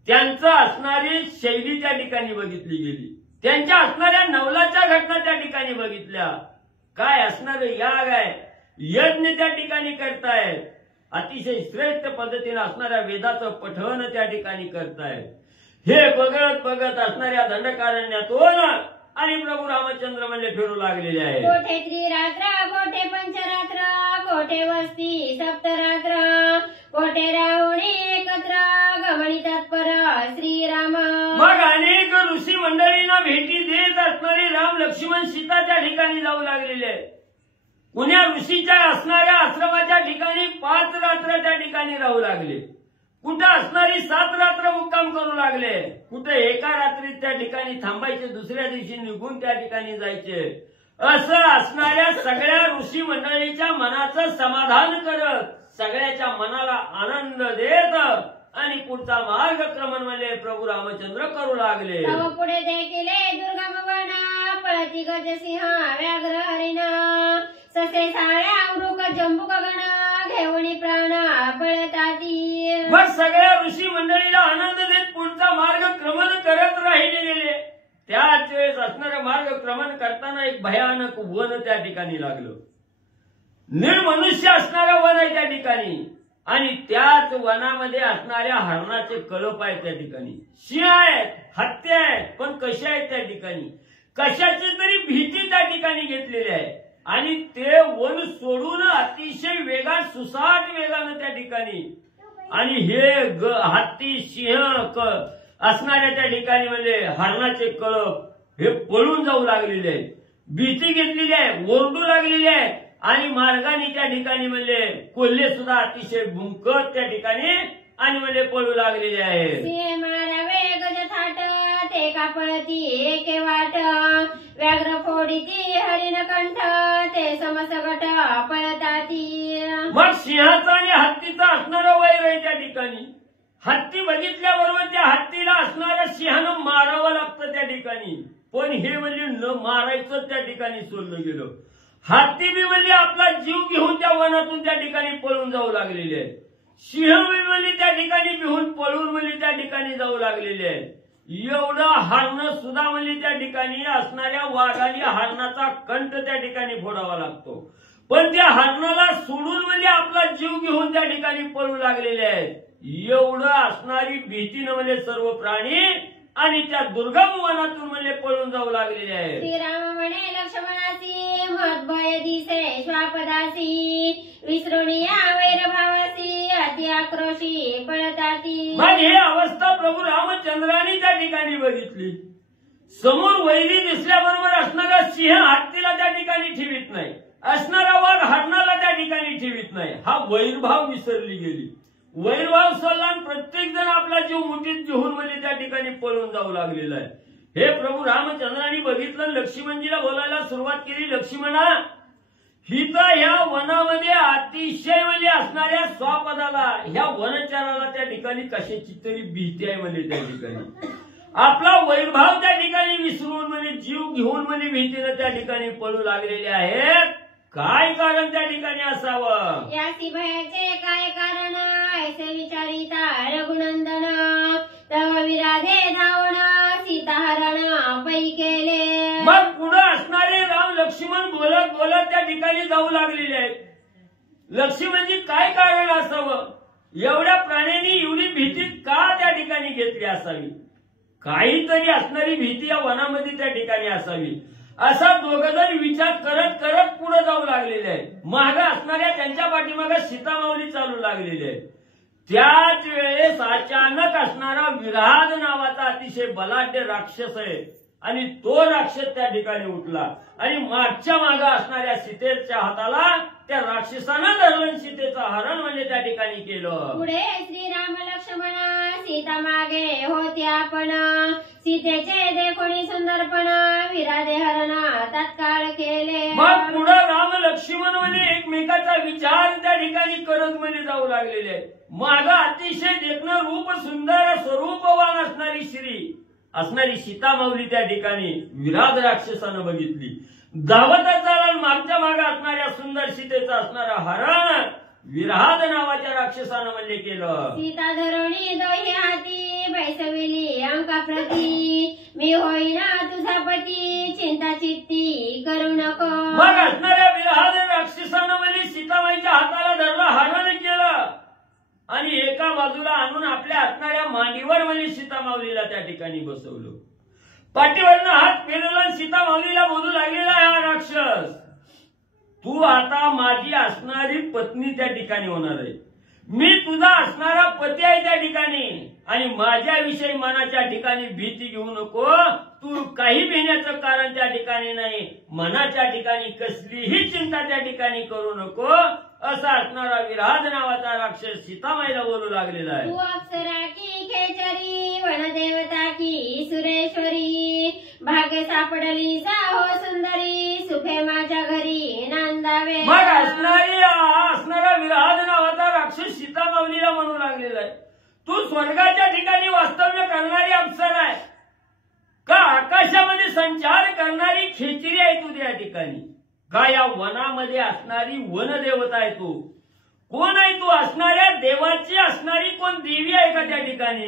त्यांचं असणारी शैली त्या ठिकाणी बघितली गेली. त्यांच्या असणाऱ्या नवलाच्या घटना त्या ठिकाणी बघितल्या. काय असणारं याग आहे, यज्ञ त्या ठिकाणी करतायत, अतिशय श्रेष्ठ पद्धतीने असणाऱ्या वेदाचं पठण त्या ठिकाणी करतायत. हे बघत बघत असणाऱ्या दंडकारण्यातून आणि प्रभू रामचंद्र म्हणजे फिरू लागलेले आहे. कोठे त्रिरात्र कोठे पंचरात्र, कोठे वस्ती सप्तरात्र, कोठे रावणी एकत्र गमणी तत्पर श्रीराम. मग अनेक ऋषी मंडळींना भेटी देत असणारे राम, लक्ष्मण, सीता त्या ठिकाणी जाऊ लागलेले आहे. पुण्या ऋषीच्या असणाऱ्या आश्रमाच्या ठिकाणी 5 रात्र त्या ठिकाणी राहू लागले. कुठं असणारी 7 रात्र मुक्काम करू लागले. कुठे एका रात्रीत त्या ठिकाणी थांबायचे, दुसऱ्या दिवशी निघून त्या ठिकाणी जायचे. असं असणाऱ्या सगळ्या ऋषी मंडळीच्या मनाचं समाधान करत, सगळ्याच्या मनाला आनंद देत आणि पुढचा मार्गक्रमण म्हणजे प्रभू रामचंद्र करू लागले. तव पुढे देखील दुर्गम वन, पळती गजसिंह व्याघ्र हरिण, ससे साळ्या वृक जंबुक गण, घेऊनी प्राण पळताती. मग सगळ्या ऋषी मंडळीला आनंद देत पुढचा मार्गक्रमण करत राहिलेले. त्याच वेळेस असणारं मार्गक्रमण करताना एक भयानक वन त्या ठिकाणी लागलं. निर्मनुष्य असणारं वन आहे त्या ठिकाणी आणि त्याच वनामध्ये असणाऱ्या हरणाचे कळप आहे त्या ठिकाणी. सिंह आहेत, हत्ती आहेत, पण कशा आहेत त्या ठिकाणी, कशाची तरी भीती त्या ठिकाणी घेतलेली आहे. आणि ते वन सोडून अतिशय वेगात, सुसाट वेगानं त्या ठिकाणी आणि हे हत्ती, सिंह असणाऱ्या त्या ठिकाणी म्हणजे हरणाचे कळप हे पळून जाऊ लागलेले आहेत, भीती घेतलेली आहे, ओरडू लागलेली आहे आणि मार्गाने त्या ठिकाणी म्हणजे कोल्हे सुद्धा अतिशय भुंकत त्या ठिकाणी आणि म्हणजे पळू लागलेले आहेत. सिंह मारावे गज थाट ते कापळती एके वाट व्याघ्र फोडीती हरिण कंठ ते समसगट पळताती. मग सिंहाचा आणि हत्तीचा असणारा वैर आहे त्या ठिकाणी. हत्ती बघितल्याबरोबर त्या हत्तीला असणाऱ्या सिंहानं मारावं लागतं त्या ठिकाणी, पण हे म्हणजे न मारायचं त्या ठिकाणी सोडलं गेलं. हत्ती बी म्हणजे आपला जीव घेऊन त्या वनातून त्या ठिकाणी पळून जाऊ लागलेले आहे. सिंह बी म्हणजे त्या ठिकाणी भिवून पळून म्हणजे त्या ठिकाणी जाऊ लागलेले आहे. एवढं हरणं सुद्धा म्हणजे त्या ठिकाणी असणाऱ्या वाघाने हरणाचा कंठ त्या ठिकाणी फोडावा लागतो, पण त्या हरणाला सोडून म्हणजे आपला जीव घेऊन त्या ठिकाणी पळू लागलेले आहेत. एवढं असणारी भीतीनं म्हणजे सर्व प्राणी आणि त्या दुर्गम वनातून म्हणजे पळून जाऊ लागलेले आहेत. श्रीराम म्हणे लक्ष्मणासी मत भय दिसे श्वापदासी विसरून या वैरभावासी अति आक्रोशी पळताती. मग ही अवस्था प्रभू रामचंद्रांनी त्या ठिकाणी बघितली. समोर वैरी दिसल्याबरोबर असणारा सिंह हत्तीला त्या ठिकाणी ठेवीत नाही, असणारा वाघ हरणाला त्या ठिकाणी ठेवीत नाही. हा वैरभाव विसरली गेली. वैरभाव सोडला प्रत्येक जण आपला जीव मुठीत घेऊन म्हणजे त्या ठिकाणी पळून जाऊ लागलेला आहे. हे प्रभू रामचंद्रांनी बघितलं, लक्ष्मणजीला बोलायला सुरुवात केली. लक्ष्मणा, हिथं ह्या वनामध्ये अतिशय म्हणजे असणाऱ्या स्वापदाला ह्या वनचाराला त्या ठिकाणी कशाची तरी भीती आहे म्हणजे त्या ठिकाणी आपला वैरभाव त्या ठिकाणी विसरून म्हणजे जीव घेऊन म्हणजे भीतीनं त्या ठिकाणी पळू लागलेले आहेत. काय कारण त्या ठिकाणी असावं? यासी भयाचे काय कारण ऐसे विचारिता रघुनंदन तव विराधे धावण सीताहरण पै केले. मग पुढे असणारे राम लक्ष्मण बोलत बोलत त्या ठिकाणी जाऊ लागलेले आहेत. लक्ष्मणजी काय कारण असावं? एवढ्या प्राण्यांनी एवढी भीती का त्या ठिकाणी घेतली असावी? काहीतरी असणारी भीती या वनामध्ये त्या ठिकाणी असावी असा दोघजण विचार करत करत पुढे जाऊ लागलेले आहेत. मागे असणाऱ्या त्यांच्या पाठीमागे सीतामाऊली चालू लागलेली आहे. त्याच वेळेस अचानक असणारा विराध नावाचा अतिशय बलाढ्य राक्षस आहे आणि तो राक्षस त्या ठिकाणी उठला आणि मागच्या मागे असणाऱ्या सीतेच्या हाताला त्या राक्षसानं धरलं, सीतेचं हरण म्हणजे त्या ठिकाणी केलं. पुढे श्रीराम लक्ष्मण सीता मागे होते आपण सीतेचे देखोनी सुंदरपण विराधे हरण तत्काळ केले. मग पुढे राम लक्ष्मण म्हणजे एकमेकाचा विचार त्या ठिकाणी करत म्हणजे जाऊ लागलेले आहेत. माग अतिशय देखणं रूप सुंदर स्वरूपवान असणारी सीतामाऊली त्या ठिकाणी विराध राक्षसानं बघितली. धावत चालला मागच्या मागे असणाऱ्या सुंदर सीतेचा असणारा हरण विराध नावाच्या राक्षसानं म्हणजे केलं. सीता धरणी दोही हाती बैसविली अंकाप्रती मी होईना तुझा पती चिंता चित्ती करू नको. मग असणाऱ्या विराध राक्षसानं म्हणजे सीतामाईच्या हाताला धरलं, हरण केलं आणि एका बाजूला आणून आपल्या असणाऱ्या मांडीवर म्हणजे सीतामाऊलीला त्या ठिकाणी बसवलं. पाठीवरनं हात फिरवला, सीतामाऊलीला बोलू लागलेला हा राक्षस, तू आता माझी असणारी पत्नी त्या ठिकाणी होणार आहे. मी तुझा असणारा पती आहे त्या ठिकाणी आणि माझ्याविषयी मनाच्या ठिकाणी भीती घेऊ नको. तू काही भिण्याचं कारण त्या ठिकाणी नाही. मनाच्या ठिकाणी कसलीही चिंता त्या ठिकाणी करू नको असा असणारा विराध नावाचा राक्षस सीतामाईला बोलू लागलेला आहे. तू अप्सरा की खेचरी वनदेवता की सुरेश्वरी भाग्य सापडली साहो सुंदरी सुखे माझ्या घरी नांदावे. मग असणारा विराध नावाचा राक्षस सीतामाऊलीला म्हणू लागलेला आहे, तू स्वर्गाच्या ठिकाणी वास्तव्य करणारी अप्सरा आहे का आकाशामध्ये संचार करणारी खेचरी आहे तू त्या ठिकाणी का या वनामध्ये असणारी वनदेवता आहे तू? कोण आहे तू? असणाऱ्या देवाची असणारी कोण देवी आहे का त्या ठिकाणी?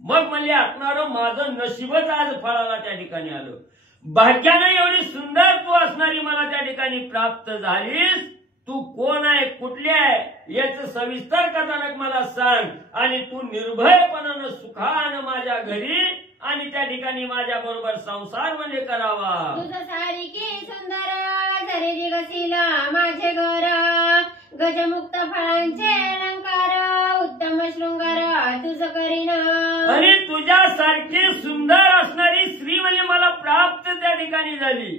मग म्हणजे असणारं माझं नशीबच आज फळाला त्या ठिकाणी आलं. भाग्यानं एवढी सुंदर तू असणारी मला त्या ठिकाणी प्राप्त झालीस. तू कोण आहे, कुठली आहे याचं सविस्तर कथानक मला सांग आणि तू निर्भयपणानं सुखानं माझ्या घरी आणि त्या ठिकाणी माझ्या बरोबर संसार म्हणजे करावा. तुझं सारी की सुंदर झरे गसीला माझे घर गजमुक्त फळांचे अलंकार उत्तम शृंगार तुझं करीन. आणि तुझ्यासारखी सुंदर असणारी स्त्री म्हणजे मला प्राप्त त्या ठिकाणी झाली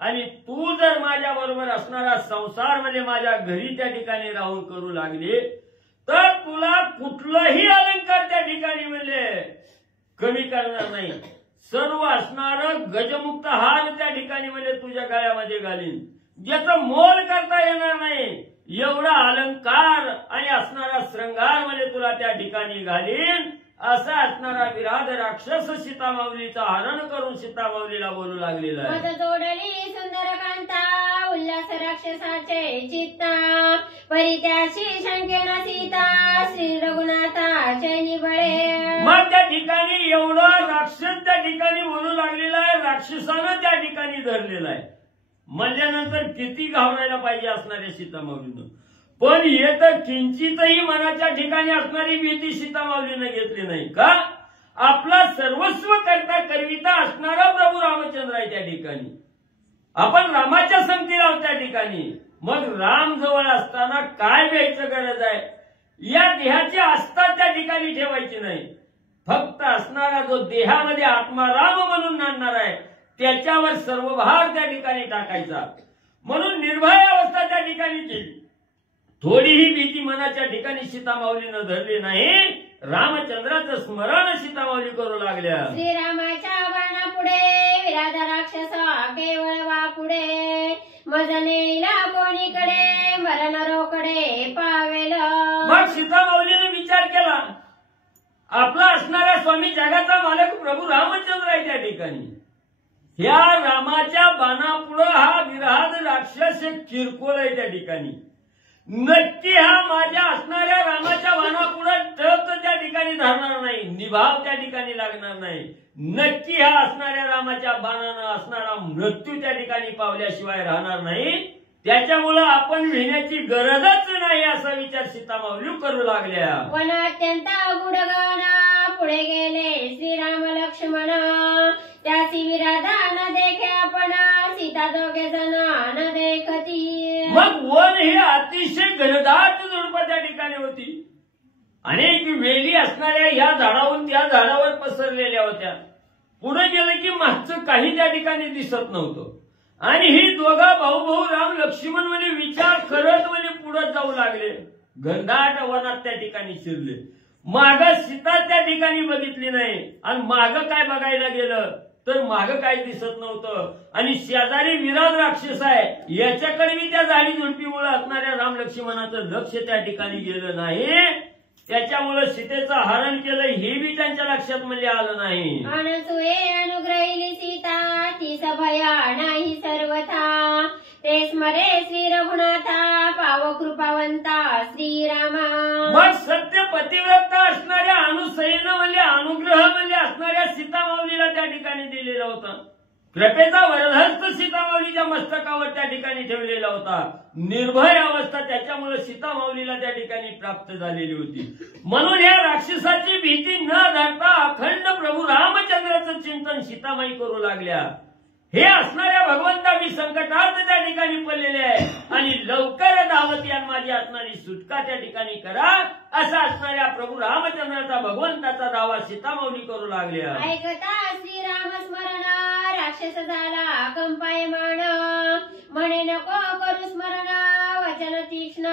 आणि तू जर माझ्या बरोबर असणारा संसार म्हणजे माझ्या घरी त्या ठिकाणी राहून करू लागले तर तुला कुठलाही अलंकार त्या ठिकाणी म्हणजे कमी करणार नाही. सर्व असणारं गजमुक्त हार त्या ठिकाणी म्हणजे तुझ्या गळ्यामध्ये घालीन, ज्याचं मोल करता येणार नाही एवढा अलंकार आणि असणारा श्रृंगार म्हणजे तुला त्या ठिकाणी घालीन. असा असणारा विराध राक्षस सीतामाऊलीचा हरण करून सीतामाऊलीला बोलू लागलेला आहे. मज जोडली सुंदर कांता उल्हास राक्षसाचे चित्ता परित्याशी शंकेन सीता श्री रघुनाथा चैनी बळे. मग त्या ठिकाणी एवढा राक्षस त्या ठिकाणी बोलू लागलेला आहे, राक्षसानं त्या ठिकाणी धरलेला आहे म्हणल्यानंतर किती घाबरायला पाहिजे असणाऱ्या सीतामाऊलीनं. पण हे तर किंचितही मनाच्या ठिकाणी असणारी भीती सीतामाऊलीनं घेतली नाही का. आपला सर्वस्व करता करविता असणारा प्रभू रामचंद्र आहे त्या ठिकाणी. आपण रामाच्या संगतीला आहोत त्या ठिकाणी. मग राम जवळ असताना काय घ्यायचं गरज आहे. या देहाची आस्था त्या ठिकाणी ठेवायची नाही. फक्त असणारा जो देहामध्ये आत्मा राम म्हणून नांदणार आहे त्याच्यावर सर्व भार त्या ठिकाणी टाकायचा. म्हणून निर्भय अवस्था त्या ठिकाणी केली. थोडीही भीती मनाच्या ठिकाणी सीतामाऊलीनं धरली नाही. रामचंद्राचं स्मरण सीतामाऊली करू लागल्या. श्रीरामाच्या बाणापुढे विराध राक्षस केवळ वापुढे मज नेला कोणीकडे मरण रोकडे पावेल. मग सीतामाऊलीने विचार केला आपला असणारा स्वामी जगाचा मालक प्रभू रामचंद्र आहे त्या ठिकाणी. ह्या रामाच्या बाणापुढं हा विराध राक्षस एक किरकोळ आहे त्या ठिकाणी. नक्की हा माझ्या असणाऱ्या रामाच्या बाणापुढे तळत त्या ठिकाणी धरणार नाही, निभाव त्या ठिकाणी लागणार नाही. नक्की हा असणाऱ्या रामाच्या बाणानं असणारा मृत्यू त्या ठिकाणी पावल्याशिवाय राहणार नाही. त्याच्यामुळं आपण भिण्याची गरजच नाही असा विचार सीतामाऊली करू लागल्या. वन अत्यंत गुडगणा पुढे गेले श्रीराम लक्ष्मण त्यासी विराधा न देखे आपण सीता दोघे जण न देखती. मग वन हे अतिशय घनदाट झुडप त्या ठिकाणी होती. अनेक वेली असणाऱ्या या झाडावरून त्या झाडावर पसरलेल्या होत्या. पुढे गेलं की मागचं काही त्या ठिकाणी दिसत नव्हतं. आणि ही दोघा भाऊ राम लक्ष्मण म्हणजे विचार करत म्हणजे पुढे जाऊ लागले. घनदाट वनात त्या ठिकाणी शिरले. माग सीता त्या ठिकाणी बघितली नाही आणि माग काय बघायला गेलं तर माग काय दिसत नव्हतं. आणि शेजारी विराध राक्षस आहे याच्याकडे मी त्या झाडी झुडपीमुळे असणाऱ्या राम लक्ष्मणाचं लक्ष त्या ठिकाणी गेलं नाही. त्याच्यामुळे सीतेचं हरण केलं हे बी त्यांच्या लक्षात म्हणजे आलं नाही. अनसुये अनुग्रहिली सीता ती सभया नाही सर्वथा ते स्मरे श्री रघुनाथा पाव कृपावंता श्रीरामा. मग सत्य पतिव्रता असणाऱ्या अनुसयेनं म्हणजे अनुग्रह म्हणजे असणाऱ्या सीतामाऊलीला त्या ठिकाणी दिलेला होता. कृपेचा वरदहस्त सीतामाऊलीच्या मस्तकावर त्या ठिकाणी ठेवलेला होता. निर्भय अवस्था त्याच्यामुळे सीतामाऊलीला त्या ठिकाणी प्राप्त झालेली होती. म्हणून या राक्षसाची भीती न धरता अखंड प्रभू रामचंद्राचं चिंतन सीतामाई करू लागल्या. हे असणाऱ्या भगवंता मी संकटात त्या ठिकाणी पडलेले आहे आणि लवकर धावत यान माझी असणारी सुटका त्या ठिकाणी करा असा असणाऱ्या प्रभू रामचंद्राचा भगवंताचा दावा सीतामाऊली करू लागल्या. ऐकता श्रीराम स्मरण राक्षस झाला कंपायमान म्हणे नको करू स्मरण वचन तीक्ष्ण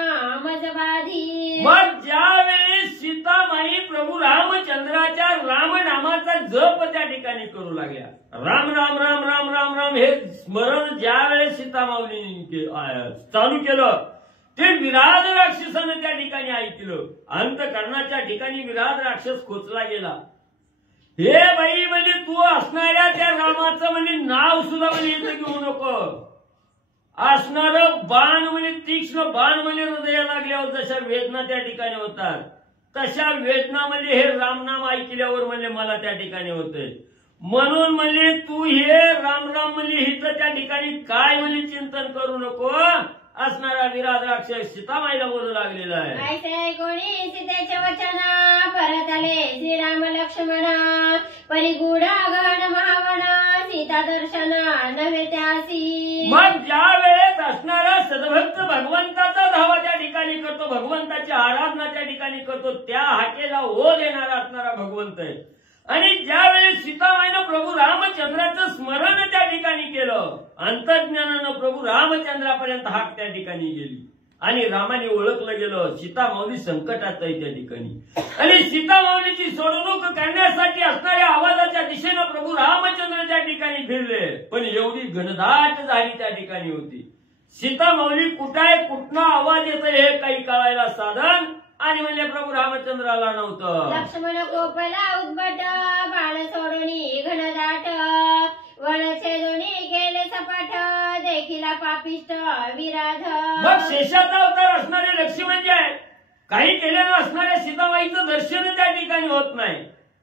मज बाधी. मग ज्यावेळी सीतामाई प्रभू रामचंद्राच्या रामनामाचा जप त्या ठिकाणी करू लागल्या. राम राम राम राम राम राम हे स्मरण ज्यावेळेस सीतामाऊलीने चालू केलं ते विराध राक्षसानं त्या ठिकाणी ऐकलं. अंतकरणाच्या ठिकाणी विराध राक्षस खोचला गेला. हे बाई म्हणजे तू असणाऱ्या त्या रामाचं म्हणजे नाव सुद्धा म्हणजे इथं घेऊ नको. असणारं बाण म्हणजे तीक्ष्ण बाण म्हणजे हृदया लागल्यावर जशा वेदना त्या ठिकाणी होतात तशा वेदना म्हणजे हे रामनाम ऐकल्यावर म्हणजे मला त्या ठिकाणी होतंय. म्हणून म्हणजे तू हे राम राम म्हणजे हिचं त्या ठिकाणी काय म्हणजे चिंतन करू नको असणारा विराध राक्षस सीतामाईला बोलू लागलेला आहे. ऐसे कोणी सीतेचे वचन परत आले श्रीराम लक्ष्मण परिगुढा गण महावण सीता दर्शन नव्हे त्यासी. मग ज्या वेळेस असणारा सद्भक्त भगवंताचा धावा त्या ठिकाणी करतो, भगवंताची आराधना त्या ठिकाणी करतो, त्या हाकेला ओ देणारा असणारा भगवंत आहे. आणि ज्यावेळेस सीतामाईनं प्रभू रामचंद्राचं स्मरण त्या ठिकाणी केलं, अंतर्ज्ञानानं प्रभू रामचंद्रापर्यंत हाक त्या ठिकाणी गेली आणि रामाने ओळखलं गेलं सीता माऊली संकटात आहे त्या ठिकाणी. आणि सीता माऊलीची सोडवणूक करण्यासाठी असणाऱ्या आवाजाच्या दिशेनं प्रभू रामचंद्र त्या ठिकाणी फिरले, पण एवढी घनदाट झाली त्या ठिकाणी होती. सीता माऊली कुठाय कुठनं आवाज येतोय हे काही कळायला साधन आणि म्हणजे प्रभू रामचंद्राला नव्हतं. लक्ष्मण कोपला उद्भट बाण सोडून घनदाट वण छेदून गेले सपाट देखीला पापिष्ट विराध. मग शेषाचा अवतार असणारे लक्ष्मण जे आहे, काही केलेलं असणाऱ्या सीताबाईचं दर्शन त्या ठिकाणी होत नाही.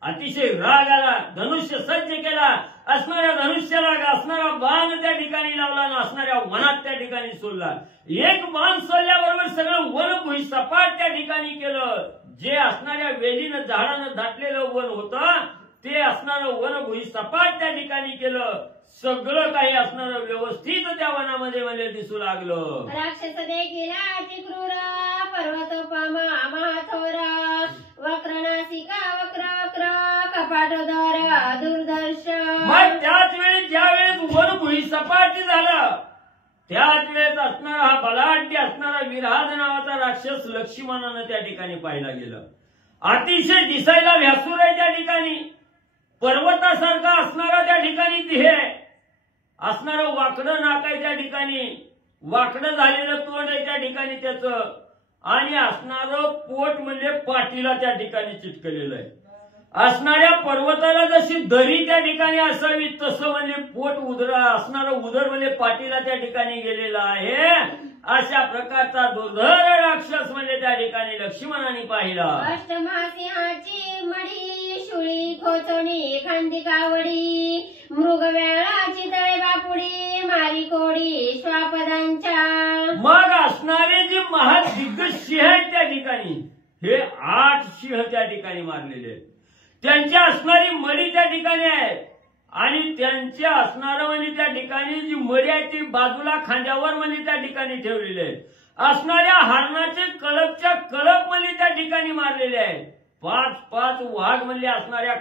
अतिशय राग आला, धनुष्य सज्ज केला, असणाऱ्या धनुष्याला असणारा बाण त्या ठिकाणी लावला आणि असणाऱ्या वनात त्या ठिकाणी सोडला. एक बाण सोडल्याबरोबर सगळं वन भुईसपाट त्या ठिकाणी केलं. जे असणाऱ्या वेलीनं झाडानं दाटलेलं वन होतं ते असणारं वन भुईसपाट त्या ठिकाणी केलं. सगळं काही असणारं व्यवस्थित त्या वनामध्ये म्हणजे दिसू लागलं. राक्षस देखील क्रूर पर्वतोपमा महाथोर वक्र नासिका वक्र वक्र कपाटोदर दुर्दर्श. मग त्याच वेळेस ज्या वेळेस वन भुईसपाट झालं त्याच वेळेस असणारा हा बलाढ्य असणारा विराध नावाचा राक्षस लक्ष्मणानं त्या ठिकाणी पाहिला गेला. अतिशय दिसायला व्यासूर आहे त्या ठिकाणी, पर्वतासारखा असणारा त्या ठिकाणी देह असणारं वाकडं नाक आहे त्या ठिकाणी, वाकडं झालेलं तोंड आहे त्या ठिकाणी त्याचं, आणि असणारं पोट म्हणजे पाठीला त्या ठिकाणी चिटकलेलं आहे. असणाऱ्या पर्वताला जशी दरी त्या ठिकाणी असावी तसं म्हणजे पोट उदरा असणारं उदर म्हणजे पाठीला त्या ठिकाणी गेलेलं आहे. अशा प्रकारचा दुर्धर राक्षस म्हणजे त्या ठिकाणी लक्ष्मणाने पाहिला. अष्टमहासिंहाची मडी शुळी खोचोनी खांदी कावडी मृगव्याळाची तळे बापुडी मारी कोडी श्वापदांच्या. मग असणारे जे महादिग्गज सिंह आहेत त्या ठिकाणी हे 8 सिंह त्या ठिकाणी मारलेले आहेत. त्यांची असणारी मडी त्या ठिकाणी आहे आणि त्यांच्या असणारं म्हणजे त्या ठिकाणी जी मडी आहे ती बाजूला खांद्यावर म्हणजे त्या ठिकाणी ठेवलेली आहे. असणाऱ्या हरणाचे कळपच्या कळप म्हणजे त्या ठिकाणी मारलेले आहेत. 5 वाघ म्हणजे असणाऱ्या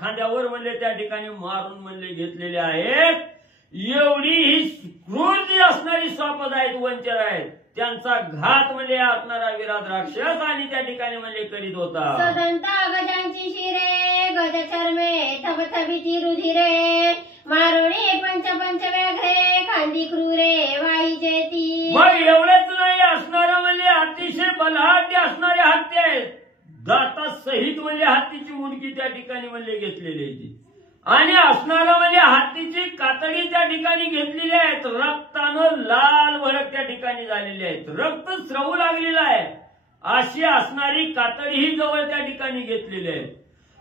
खांद्यावर म्हणजे त्या ठिकाणी मारून म्हणजे घेतलेले आहेत. एवढी ही क्रूर जी असणारी स्वापद आहेत, वंचर आहेत, त्यांचा घात म्हणजे असणारा विराट राक्षस आणि त्या ठिकाणी म्हणजे करीत होता. सदंता गजांची शिरे गजचर्मे थबथबिती रुधिरे मारुणी पंच व्याघ्रे खांदी क्रूरे वाईचे ती. मग एवढेच नाही, असणारा म्हणजे अतिशय बलाढ्य असणारे हत्ती आहेत. दाता सहित म्हणजे हत्तीची मुंडकी त्या ठिकाणी म्हणजे घेतलेली आहे आणि असणारा म्हणजे हत्तीची कातडी त्या ठिकाणी घेतलेली आहेत. रक्तानं लाल भडक त्या ठिकाणी झालेली आहेत, रक्त स्रवू लागलेलं आहे. अशी असणारी कातडी ही जवळ त्या ठिकाणी घेतलेली आहे.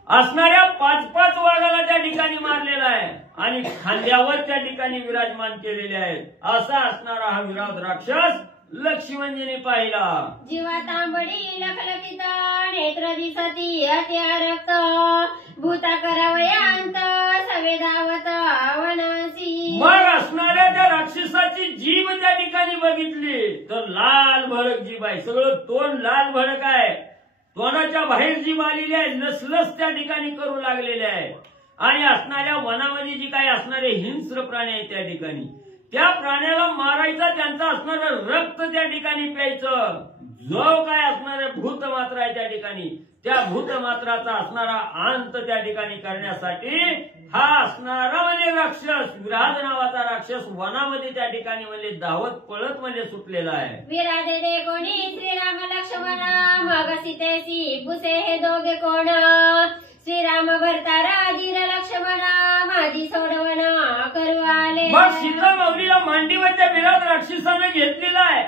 असणाऱ्या 5 वाघाला त्या ठिकाणी मारलेला आहे आणि खांद्यावर त्या ठिकाणी विराजमान केलेले आहेत. असा असणारा हा विराट राक्षस लक्ष्मणजीने पाहिला. जीवा तांबडी लखलखित नेत्र दिसती अत्या रक्त भूता करावयांत सवेदावत वनासी. मग असणाऱ्या त्या राक्षसाची जीभ त्या ठिकाणी बघितली तर लाल भडक जीभ आहे, सगळं तोंड लाल भडक आहे. तोंडाच्या बाहेर जीभ आलेली आहे, लसलस त्या ठिकाणी करू लागलेले आहे. आणि असणाऱ्या वनामध्ये जी काही असणारे हिंस्र प्राणी आहेत त्या ठिकाणी त्या प्राण्याला मारायचा, त्यांचा असणारं रक्त त्या ठिकाणी प्यायचं. जो काय असणारे भूत मात्र आहे त्या ठिकाणी त्या भूत मात्राचा असणारा अंत त्या ठिकाणी करण्यासाठी हा असणारा म्हणजे राक्षस विराध नावाचा राक्षस वनामध्ये त्या ठिकाणी म्हणजे धावत पळत म्हणजे सुटलेला आहे. विराधे दे कोणी श्रीराम लक्ष्मण मग सीतेसी पुसे हे दोघे कोण. श्रीराम भरतारा धीर लक्ष्मण माझी सोडवण करू आले. मग सीता माऊलीला मांडीवरच्या विराट राक्षसानं घेतलेला आहे,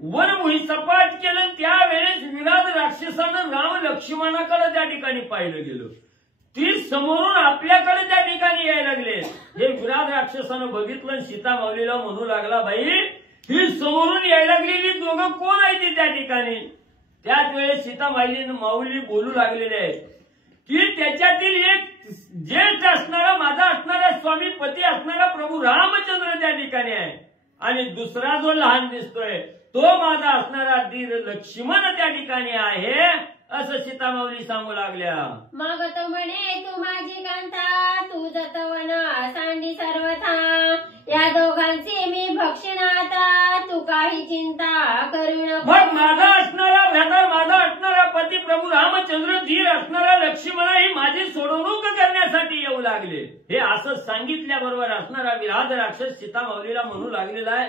वनभूमी सपाट केलं. त्यावेळेस विराट राक्षसानं राम लक्ष्मणाकडे त्या ठिकाणी पाहिलं गेलं. ती समोरून आपल्याकडे त्या ठिकाणी यायला लागले. हे विराट राक्षसानं बघितलं, सीता माऊलीला म्हणू लागला, बाई ही समोरून यायला लागलेली दोघं कोण आहे ती त्या ठिकाणी. त्याच वेळेस सीता माऊली बोलू लागलेले आहे की त्याच्यातील एक ज्येष्ठ असणारा माझा असणारा स्वामी पती असणारा प्रभू रामचंद्र त्या ठिकाणी आहे आणि दुसरा जो लहान दिसतोय तो माझा असणारा धीर लक्ष्मण त्या ठिकाणी आहे. असं सीतामाऊली सांगू लागल्या. मग तो म्हणे तू माझी कांता तू जतवन सांडी सर्वथा या दोघांची मी भक्षण आता तू काही चिंता करू नको. मग माझा असणारा भ्राता माझा असणारा पती प्रभू रामचंद्र धीर असणारा लक्ष्मण ही माझी सोडवणूक करण्यासाठी येऊ लागले. हे असं सांगितल्याबरोबर असणारा विराध राक्षस सीतामाऊलीला म्हणू लागलेला आहे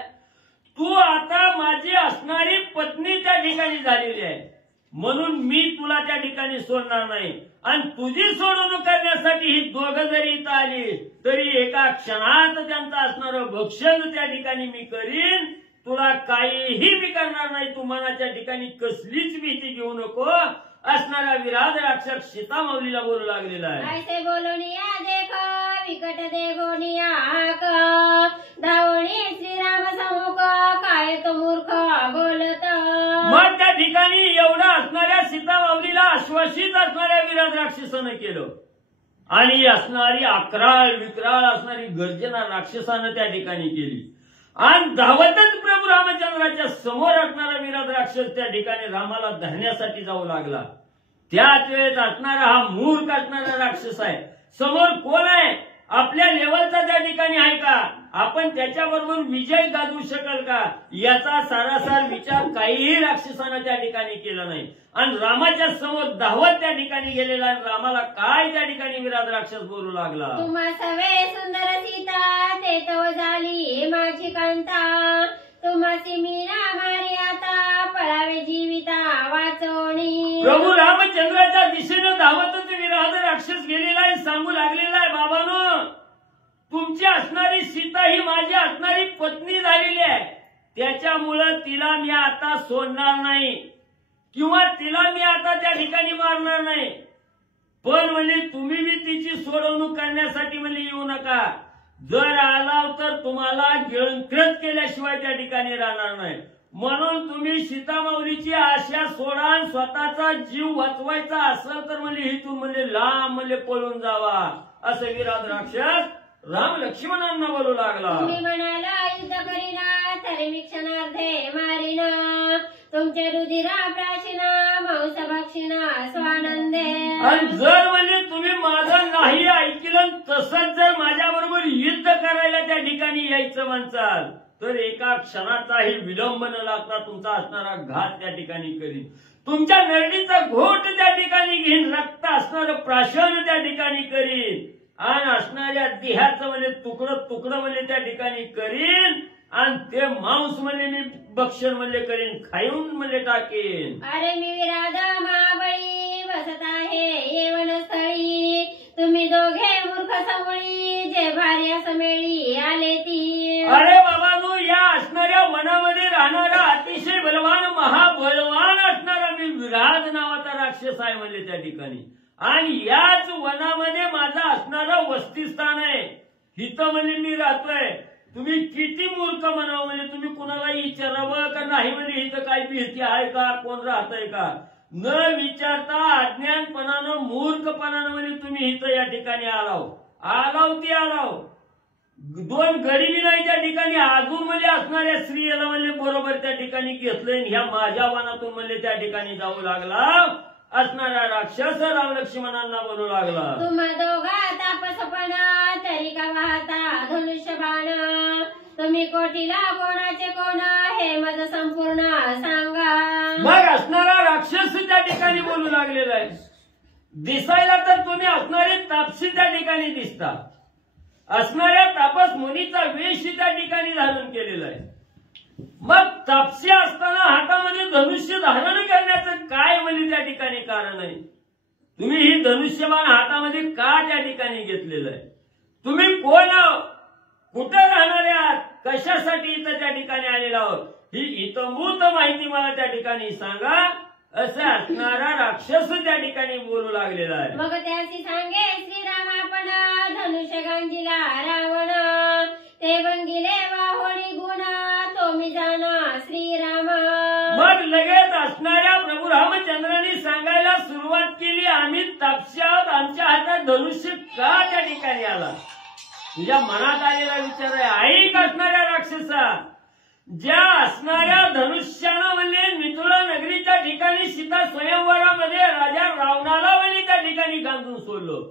तू आता माझी असणारी पत्नी त्या ठिकाणी झालेली आहे म्हणून मी तुला त्या ठिकाणी सोडणार नाही आणि तुझी सोडवणूक करण्यासाठी ही दोघं जरी इथं आली तरी एका क्षणात त्यांचं असणारं भक्षण त्या ठिकाणी मी करीन. तुला काहीही मी करणार नाही. तू मनाच्या ठिकाणी कसलीच भीती घेऊ नको असणारा विराध राक्षस सीतामाऊलीला बोलू लागलेला आहे. ऐसे बोलूनिया देख विकट देगोनिया हाक धावणी श्रीराम समुख काय तो मूर्ख बोलत. मग त्या ठिकाणी एवढं असणाऱ्या सीतामाऊलीला आश्वासित असणाऱ्या विराध राक्षसानं केलं आणि असणारी अकराळ विक्राळ असणारी गर्जना राक्षसानं त्या ठिकाणी केली आणि धावतच प्रभू रामचंद्राच्या समोर असणारा विराध राक्षस त्या ठिकाणी रामाला धरण्यासाठी जाऊ लागला. त्याच वेळेस असणारा हा मूर्ख असणारा राक्षस आहे. समोर कोण आहे आपल्या लेवलचा त्या ठिकाणी आहे का आपण त्याच्याबरोबर विजय गाजवू शकाल का याचा सारासार विचार काहीही राक्षसानं त्या ठिकाणी केला नाही आणि रामाच्या समोर धावत त्या ठिकाणी गेलेला आणि रामाला काय त्या ठिकाणी विराध राक्षस बोलू लागला. तुम्हा सवे सुंदर सीता ते तो झाली माझी कांता तुम्हाची मीना मारी आता पळावे जीविता वाचवणी. प्रभू रामचंद्राच्या दिशेनं धावतच विराध राक्षस गेलेला आहे सांगू लागलेला आहे बाबांनो तुमची असणारी सीता ही माझी असणारी पत्नी झालेली आहे त्याच्यामुळं तिला मी आता सोडणार नाही किंवा तिला मी आता त्या ठिकाणी मारणार नाही पण म्हणजे तुम्ही मी तिची सोडवणूक करण्यासाठी म्हणजे येऊ नका. जर आला तर तुम्हाला गिळंकृत केल्याशिवाय त्या ठिकाणी राहणार नाही म्हणून तुम्ही सीतामाऊलीची आशा सोडा आणि स्वतःचा जीव वाचवायचा असेल तर म्हणजे इथून म्हणजे लांब म्हणजे पळून जावा असं विराध राक्षस राम लक्ष्मणांना बोलू लागला. तुम्ही म्हणाला युद्ध करीना तरी विक्षणार्धे मारिना तुमचे रुधिरा प्राशिना मांस भक्षिना स्वानंदे. आणि जर म्हणजे तुम्ही माझं नाही ऐकलं तसंच जर माझ्याबरोबर युद्ध करायला त्या ठिकाणी यायचं म्हणसाल तर एका क्षणाचाही विलंब न लागता तुमचा असणारा घात त्या ठिकाणी करीन. तुमच्या नरडीचा घोट त्या ठिकाणी घेईन रक्त असणारं प्राशन त्या ठिकाणी करीन आणि असणाऱ्या देहाचं म्हणजे तुकडं तुकडं म्हणजे त्या ठिकाणी करीन आणि ते मांस म्हणजे मी भक्षण म्हणजे करीन खाऊन म्हणजे टाकेन. अरे मी विराध महाबळी बसत आहे येवन स्थळी तुम्ही दोघे मूर्ख समळी जे भार्या समेळी आले ती. अरे बाबांनो या असणाऱ्या वनामध्ये राहणारा अतिशय बलवान महाबलवान असणारा मी विराध नावाचा राक्षस आहे म्हणजे त्या ठिकाणी आणि याच वनामध्ये माझा असणारा वस्तीस्थान आहे. इथं म्हणजे मी राहतोय. तुम्ही किती मूर्ख म्हणावं म्हणजे तुम्ही कुणालाही विचारावं का नाही म्हणजे इथं काही भीती आहे का कोण राहतंय का न विचारता अज्ञानपणानं मूर्खपणानं म्हणजे तुम्ही इथं या ठिकाणी आलाव ती आलाव दोन गरीबी नाही त्या ठिकाणी अजून म्हणजे असणाऱ्या स्त्रियेला म्हणजे बरोबर त्या ठिकाणी घेतलंय ह्या माझ्या वनातून म्हणजे त्या ठिकाणी जाऊ लागला असणारा राक्षस राम लक्ष्मणांना बोलू लागला. तुम्हा दोघा तापसपणा तरी का वाहता धनुष्यबाण तुम्ही कोटीला कोणाचे कोण हे माझं संपूर्ण सांगा. मग असणारा राक्षस त्या ठिकाणी बोलू लागलेला आहे. दिसायला तर तुम्ही असणारे तापसी त्या ठिकाणी दिसता असणाऱ्या तापस मुनीचा वेश त्या ठिकाणी धारण केलेला आहे. मग तापसी असताना हातामध्ये धनुष्य धारण करण्याचं काय म्हणजे त्या ठिकाणी कारण आहे. तुम्ही ही धनुष्यबाण हातामध्ये का त्या ठिकाणी घेतलेलं आहे. तुम्ही कोण आहात कुठे राहणारे आहात कशासाठी इथं त्या ठिकाणी आलेला आहोत ही इतंभूत माहिती मला त्या ठिकाणी सांगा असं असणारा राक्षस त्या ठिकाणी बोलू लागलेला आहे. मग त्याची सांगे श्रीराम आपण धनुष्य गांजीला रावण ते बंगिले वाहोणी गुण तो मी जाणा श्रीराम. मग लगेच असणाऱ्या प्रभू रामचंद्रांनी सांगायला सुरुवात केली आम्ही तापस्यात आमच्या हातात धनुष्य का त्या ठिकाणी आला. तुझ्या मनात आलेला विचार आहे ऐक असणाऱ्या राक्षसा ज्या असणाऱ्या धनुष्यानं म्हणजे मिथुला नगरीच्या ठिकाणी सीता स्वयंवरामध्ये राजा रावणाला म्हणजे त्या ठिकाणी गांजून सोडलं.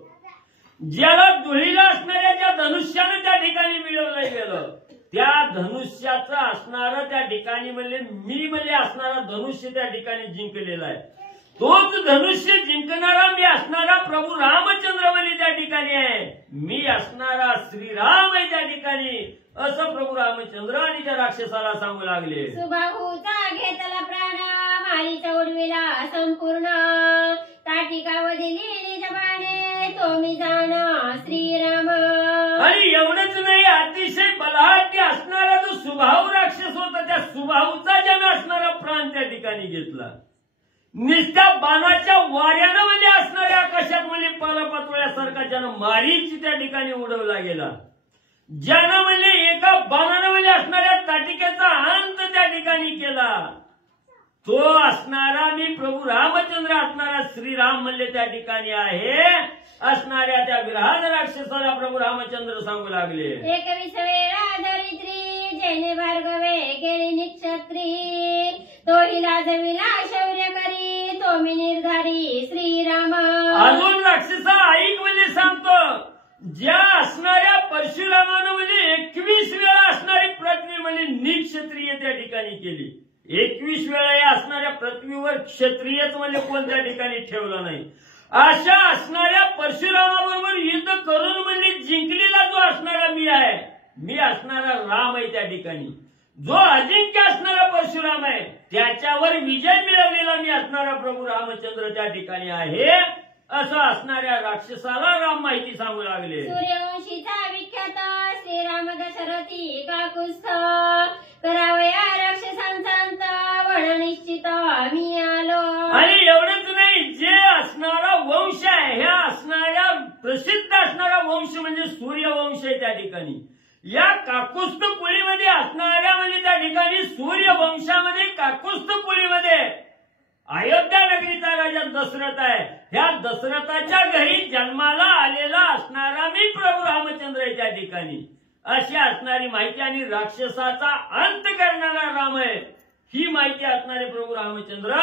ज्याला धुळीला असणाऱ्या ज्या धनुष्यानं त्या ठिकाणी मिळवलं गेलं, त्या धनुष्याचं असणारं त्या ठिकाणी म्हणजे मी म्हणजे असणारा धनुष्य त्या ठिकाणी जिंकलेला आहे. तोच धनुष्य जिंकणारा मी असणारा प्रभू रामचंद्र म्हणजे त्या ठिकाणी आहे. मी असणारा श्रीराम आहे त्या ठिकाणी, असं प्रभू रामचंद्र आणि त्या राक्षसाला सांगू लागले. सुबाहूचा घेतला प्राण मारीचा उडविला संपूर्ण ताटिकावरील निजबाणे तो मी जाण श्रीराम. आणि एवढंच नाही, अतिशय बलाढ्य असणारा जो सुबाहू राक्षस होता त्या सुबाहूचा ज्यानं असणारा प्राण त्या ठिकाणी घेतला. निष्ठा बाणाच्या वाऱ्यानं म्हणजे असणाऱ्या आकाशात म्हणजे पालापाचोळ्यासारखा ज्यानं मारीची त्या ठिकाणी उडवला गेला. ज्यानं म्हणजे एका बाणानं म्हणजे असणाऱ्या ताटिकेचा अंत त्या ठिकाणी केला, तो असणारा मी प्रभू रामचंद्र असणारा श्रीराम म्हणले त्या ठिकाणी आहे. असणाऱ्या त्या विराट राक्षसाला प्रभू रामचंद्र सांगू लागले. 21 वेळा दरिद्री जैने भार्गवे गेली निक्षत्री तोही लाजविला शौर्य करी तो मी निर्धारी श्रीराम. अजून राक्षसा ऐक म्हणजे सांगतो, ज्या असणाऱ्या परशुरामानं म्हणजे 21 वेळा असणारी पृथ्वी म्हणजे निक्षत्रिय त्या ठिकाणी केली. 21 वेळा या असणाऱ्या पृथ्वीवर क्षत्रियच म्हणजे कोणत्या ठिकाणी ठेवलं नाही. अशा असणाऱ्या परशुरामाबरोबर युद्ध करून म्हणजे जिंकलेला जो असणारा मी आहे, मी असणारा राम आहे त्या ठिकाणी. जो अजिंक्य असणारा परशुराम आहे त्याच्यावर विजय मिळवलेला मी असणारा प्रभू रामचंद्र त्या ठिकाणी आहे, असं असणाऱ्या राक्षसाला राम माहिती सांगू लागले. सूर्यवंशीचा विख्यात श्रीराम दशरथी काकुस्थ करावया राक्षसांचा अंत वण निश्चित मी आलो. आणि एवढंच नाही, जे असणारा वंश आहे ह्या असणाऱ्या प्रसिद्ध असणारा वंश म्हणजे सूर्यवंश आहे त्या ठिकाणी. या काकुस्थ कुळीमध्ये असणाऱ्या म्हणजे त्या ठिकाणी सूर्यवंशामध्ये काकुस्थ कुळीमध्ये अयोध्या नगरीचा राजा दशरथ आहे. ह्या दशरथाच्या घरी जन्माला आलेला असणारा मी प्रभू रामचंद्र आहे त्या ठिकाणी, अशी असणारी माहिती. आणि राक्षसाचा अंत करणारा राम आहे ही माहिती असणारे प्रभू रामचंद्र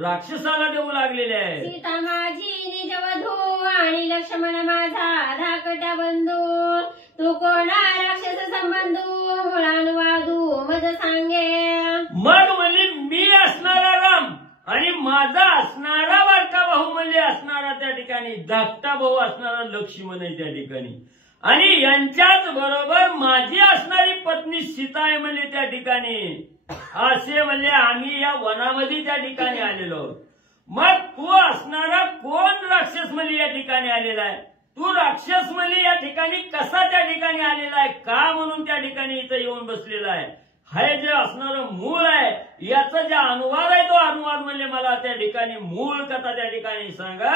राक्षसाला देऊ लागलेले आहे. सीता माझी निजवधू आणि लक्ष्मण माझा धाकटा बंधू तू कोणा राक्षस संबंधू मुळानुवादू मज सांगे. मग म्हणजे मी असणारा राम आणि माझा असणारा बारका भाऊ म्हणजे असणारा त्या ठिकाणी धाकटा भाऊ असणारा लक्ष्मण आहे त्या ठिकाणी. आणि यांच्याच बरोबर माझी असणारी पत्नी सीता आहे म्हणजे त्या ठिकाणी. असे म्हणजे आम्ही या वनामध्ये त्या ठिकाणी आलेलो. मग तू असणारा कोण राक्षस म्हणजे या ठिकाणी आलेला आहे, तू राक्षस म्हणजे या ठिकाणी कसा त्या ठिकाणी आलेला आहे, का म्हणून त्या ठिकाणी इथं येऊन बसलेला आहे, हे जे असणारं मूळ आहे याचा जे अनुवाद आहे तो अनुवाद म्हणजे मला त्या ठिकाणी मूळ कथा त्या ठिकाणी सांगा,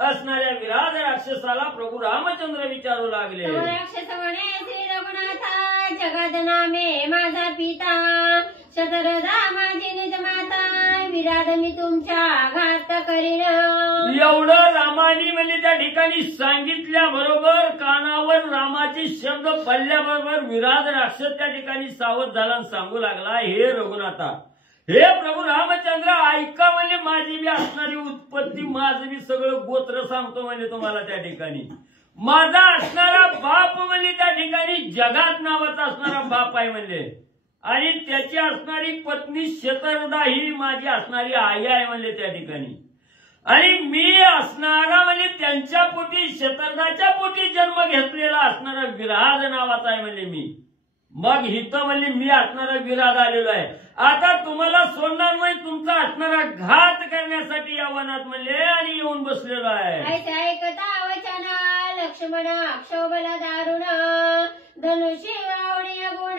असणाऱ्या विराट राक्षसाला प्रभू रामचंद्र विचारू लागले. राक्षस म्हणे श्री रघुनाथा जगद नामे माझा पिता शतरदा माझी निज माता विराट मी तुमच्या घात करीन. एवढं रामानी म्हणजे त्या ठिकाणी सांगितल्याबरोबर कानावर रामाचे शब्द पडल्याबरोबर विराट राक्षस त्या ठिकाणी सावध झाला आणि सांगू लागला, हे रघुनाथा, हे प्रभू रामचंद्र ऐका म्हणजे माझी बी असणारी उत्पत्ती, माझं बी सगळं गोत्र सांगतो म्हणजे तुम्हाला त्या ठिकाणी. माझा असणारा बाप म्हणजे त्या ठिकाणी जगात नावाचा असणारा बाप आहे म्हणजे, आणि त्याची असणारी पत्नी शतरदा ही माझी असणारी आई आहे म्हणजे त्या ठिकाणी. आणि मी असणारा म्हणजे त्यांच्या पोटी शतरदाच्या पोटी जन्म घेतलेला असणारा विराट नावाचा आहे म्हणजे मी. मग हिथं म्हणजे मी असणारा विराट आलेलो आहे. आता तुम्हाला सोडणार नाही, तुमचा असणारा घात करण्यासाठी या वनात म्हणले आणि येऊन बसलेलो आहे. ऐकता वचन लक्ष्मण क्षोभला दारुण धनुष्य आवडीय गुण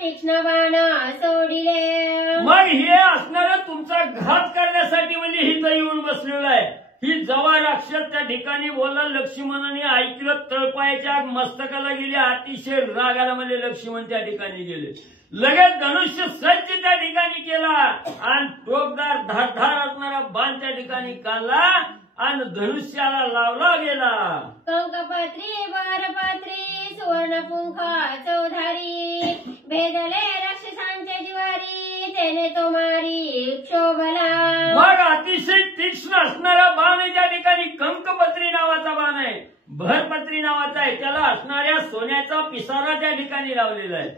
तीक्ष्ण बाण सोडिले. मग हे असणारं तुमचा घात करण्यासाठी म्हणजे हिथं येऊन बसलेलं आहे. ही जवा राक्षस त्या ठिकाणी बोलला, लक्ष्मणाने ऐकलं, तळपायाच्या मस्तकाला गेले, अतिशय रागाला म्हणजे लक्ष्मण त्या ठिकाणी गेले. लगेच धनुष्य सज्ज त्या ठिकाणी केला आणि टोकदार धारधार असणारा बाण त्या ठिकाणी काढला आणि धनुष्याला लावला गेला. कंकपत्री वरपत्री सुवर्णपुंख चौधारी भेदले राक्षसांच्या जिवारी त्याने तो मारी क्षोभला. मग अतिशय तीक्ष्ण असणारा बाण आहे त्या ठिकाणी. कंकपत्री नावाचा बाण आहे, भरपत्री नावाचा आहे. त्याला असणाऱ्या सोन्याचा पिसारा त्या ठिकाणी लावलेला आहे.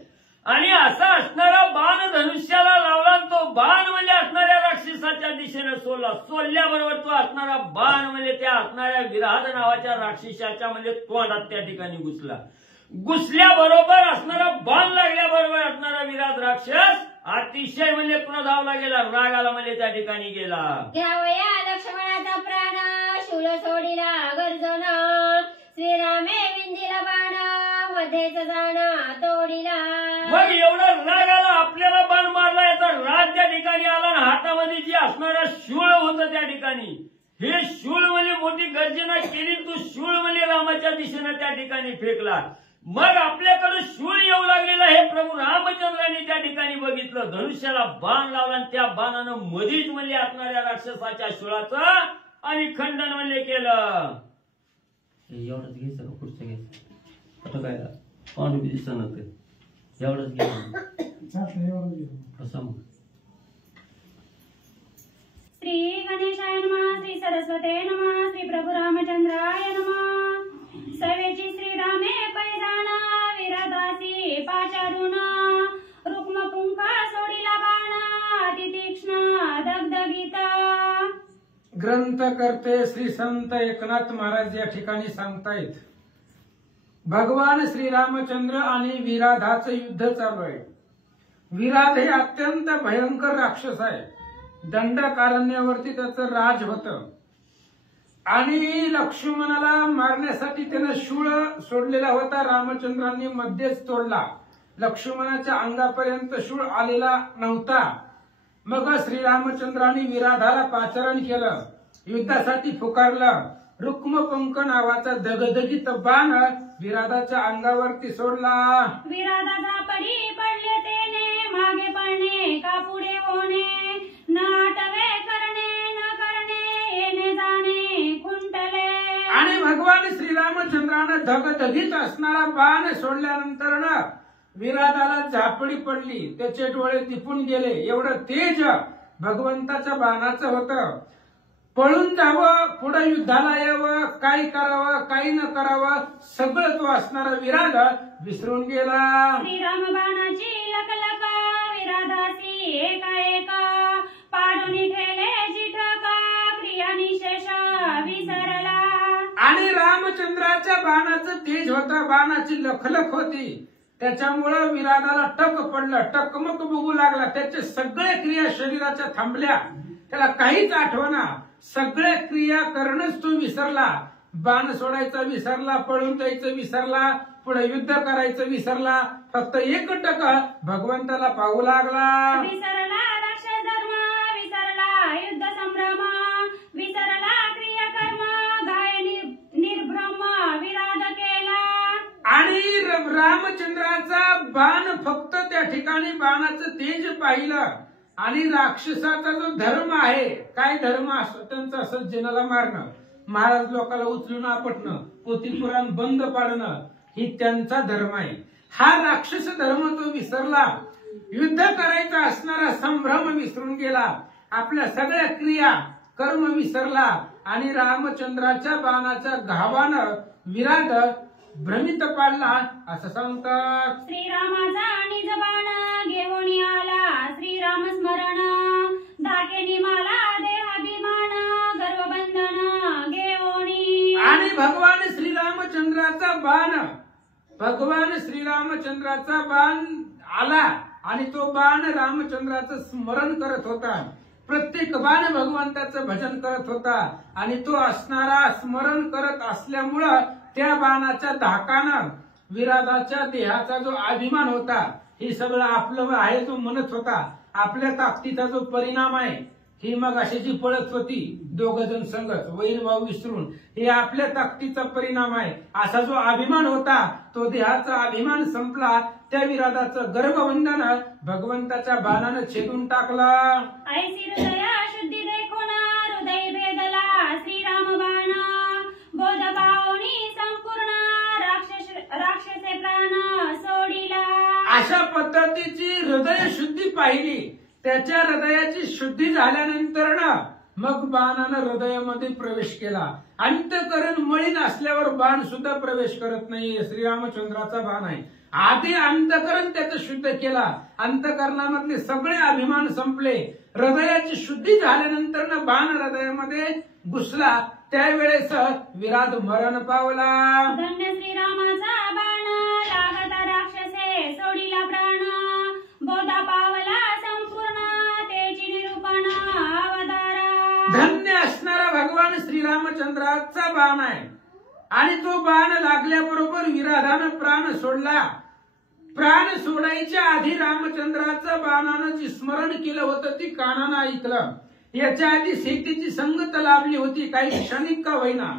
आणि असा असणारा बाण धनुष्याला लावला. तो बाण म्हणजे असणाऱ्या राक्षसाच्या दिशेने सोडला. सोडल्याबरोबर तो असणारा बाण म्हणजे त्या असणाऱ्या विराध नावाच्या राक्षसाच्या म्हणजे तोंडात त्या ठिकाणी घुसला. घुसल्याबरोबर असणारा बाण लागल्याबरोबर असणारा विराध राक्षस अतिशय म्हणजे क्रोधावला गेला, रागाला म्हणजे त्या ठिकाणी गेला. घ्यावया लक्ष्मणाचा प्राण, शूल सोडिला गर्जन, श्रीरामे विंदिला बाण, मध्येच जाण तोडिला. मग एवढा राग आला, आपल्याला बाण मारला, याचा राग त्या ठिकाणी आला. हातामध्ये जी असणारा शूळ होतं त्या ठिकाणी, हे शूळ म्हणजे मोठी गर्जना केली. तो शूळ म्हणजे रामाच्या दिशेने त्या ठिकाणी फेकला. मग आपल्याकडे शूळ येऊ लागलेला हे प्रभू रामचंद्रांनी त्या ठिकाणी बघितलं. धनुष्याला बाण लावला आणि त्या बाणानं मधीच म्हणजे असणाऱ्या राक्षसाच्या शूळाचं आणि खंडन म्हणजे केलं. एवढंच घ्यायचं का पुढचं घ्यायचं? आता काय पांडू बी दिसत नव्हतं, एवढंच घ्यायचं कसं. श्री गणेशाय नमः, श्री सरस्वते नमः, श्री प्रभू रामचंद्राय नमः. सवेची श्रीरामे पैजाना, विरादासी पाचारून, रुक्म पुंका सोडिला बाण, अति तीक्ष्ण दगदगीता. ग्रंथकर्ते श्री संत एकनाथ महाराज या ठिकाणी सांगतायत, भगवान श्रीरामचंद्र आणि विराधाचं युद्ध चालू आहे. विराध हे अत्यंत भयंकर राक्षस आहे. दंडकारण्यावरती त्याचं राज होतं आणि लक्ष्मणाला मारण्यासाठी त्यानं शूळ सोडलेला होता. रामचंद्रांनी मध्येच तोडला. लक्ष्मणाच्या अंगापर्यंत शूळ आलेला नव्हता. मग श्रीरामचंद्रांनी विराधाला पाचारण केलं, युद्धासाठी पुकारलं. रुक्मपंक नावाचा दगदगीत बाण विराधाच्या अंगावरती सोडला. विराधाचा पडी पडले तेने, मागे पडणे का पुढे होणे, न आठवे करणे न करणे, येणे जाणे खुंटले. आणि भगवान श्रीरामचंद्रानं धगधगीत असणारा बाण सोडल्यानंतर ना विराधाला झापडी पडली, त्याचे डोळे दिपून गेले. एवढं तेज भगवंताच्या बाणाचं होतं. पळून जावं, पुढे युद्धाला यावं, काय करावं काय न करावं सगळं तो असणारा विराध विसरून गेला. श्रीराम बाणाची लकलका, विराधासी एका एका, पाडून ठेले चिठका, क्रिया निशेष विसरला. आणि रामचंद्राच्या बाणाचं तेज होतं, बाणाची लखलख होती. त्याच्यामुळं विराधाला टक पडलं, टकमक बघू लागला. त्याच्या सगळ्या क्रिया शरीराच्या थांबल्या, त्याला काहीच आठवना. सगळ्या क्रिया करणंच तो विसरला. बाण सोडायचा विसरला, पळून जायचं विसरला, पुढे युद्ध करायचं विसरला. फक्त एक टक भगवंताला पाहू लागला. विसरला राक्षस धर्म, विसरला युद्ध संभ्रम, विसरला क्रिया कर्म, गाय निर्भ्रम विराध केला. आणि रामचंद्राचा बाण फक्त त्या ठिकाणी बाणाचं तेज पाहिलं. आणि राक्षसाचा जो धर्म आहे, काय धर्म असतो त्यांचा, सज्जनाला मारणं, महाराज लोकांना उचलून आपटणं, पोथी पुराण बंद पाडणं, ही त्यांचा धर्म आहे. हा राक्षस धर्म तो विसरला. युद्ध करायचा असणारा संभ्रम विसरून गेला. आपल्या सगळ्या क्रिया कर्म विसरला. आणि रामचंद्राच्या बाणाच्या घावानं विराध भ्रमित पाडला असं सांगतात. श्रीरामाचा निज बाण घेऊन आला, श्रीराम स्मरण, धाकेनी मला देहाभिमान, गर्वबंधन घेऊन. आणि भगवान श्रीरामचंद्राचा बाण आला आणि तो बाण रामचंद्राचं स्मरण करत होता. प्रत्येक बाण भगवंताचं भजन करत होता. आणि तो असणारा स्मरण करत असल्यामुळं त्या बाणाच्या धाकानं विराधाच्या देहाचा जो अभिमान होता, हे सगळं आपलं आहे तो म्हणत होता. आपल्या ताकदीचा जो परिणाम आहे, ही मग अशी पळत होती दोघ जण संगत, वैर भाव विसरून, हे आपल्या ताकदीचा परिणाम आहे असा जो अभिमान होता, तो देहाचा अभिमान संपला. त्या विराधाचं गर्भबंधन भगवंताच्या बाणानं छेदून टाकलं. ऐसी हृदया शुद्धी देखून हृदय भेदला, श्रीराम बाण बोध पावनी संपूर्ण, राक्षसे प्राण सोडिला. अशा पद्धतीची हृदय शुद्धी पाहिली. त्याच्या हृदयाची शुद्धी झाल्यानंतर मग बाणानं हृदयामध्ये प्रवेश केला. अंतःकरण मळीन असल्यावर बाण सुद्धा प्रवेश करत नाही. श्रीरामचंद्राचा बाण आहे. आधी अंतःकरण त्याचं शुद्ध केला. अंतःकरणामधले सगळे अभिमान संपले. हृदयाची शुद्धी झाल्यानंतर बाण हृदयामध्ये घुसला. त्यावेळेस विराट मरण पावला. धन्य श्रीरामाचा बाण लागता राक्षसे सोडिला प्राण बोधा पावला संपूर्ण तेची निरूपण अवतारा. धन्य असणारा भगवान श्रीरामचंद्राचा बाण आहे. आणि तो बाण लागल्याबरोबर विराधानं प्राण सोडला. प्राण सोडायच्या आधी रामचंद्राचं बाणानं जी स्मरण केलं होतं ती कानानं ऐकलं. याच्या आधी सीतेची संगत लाभली होती. काही क्षणिक का होईना,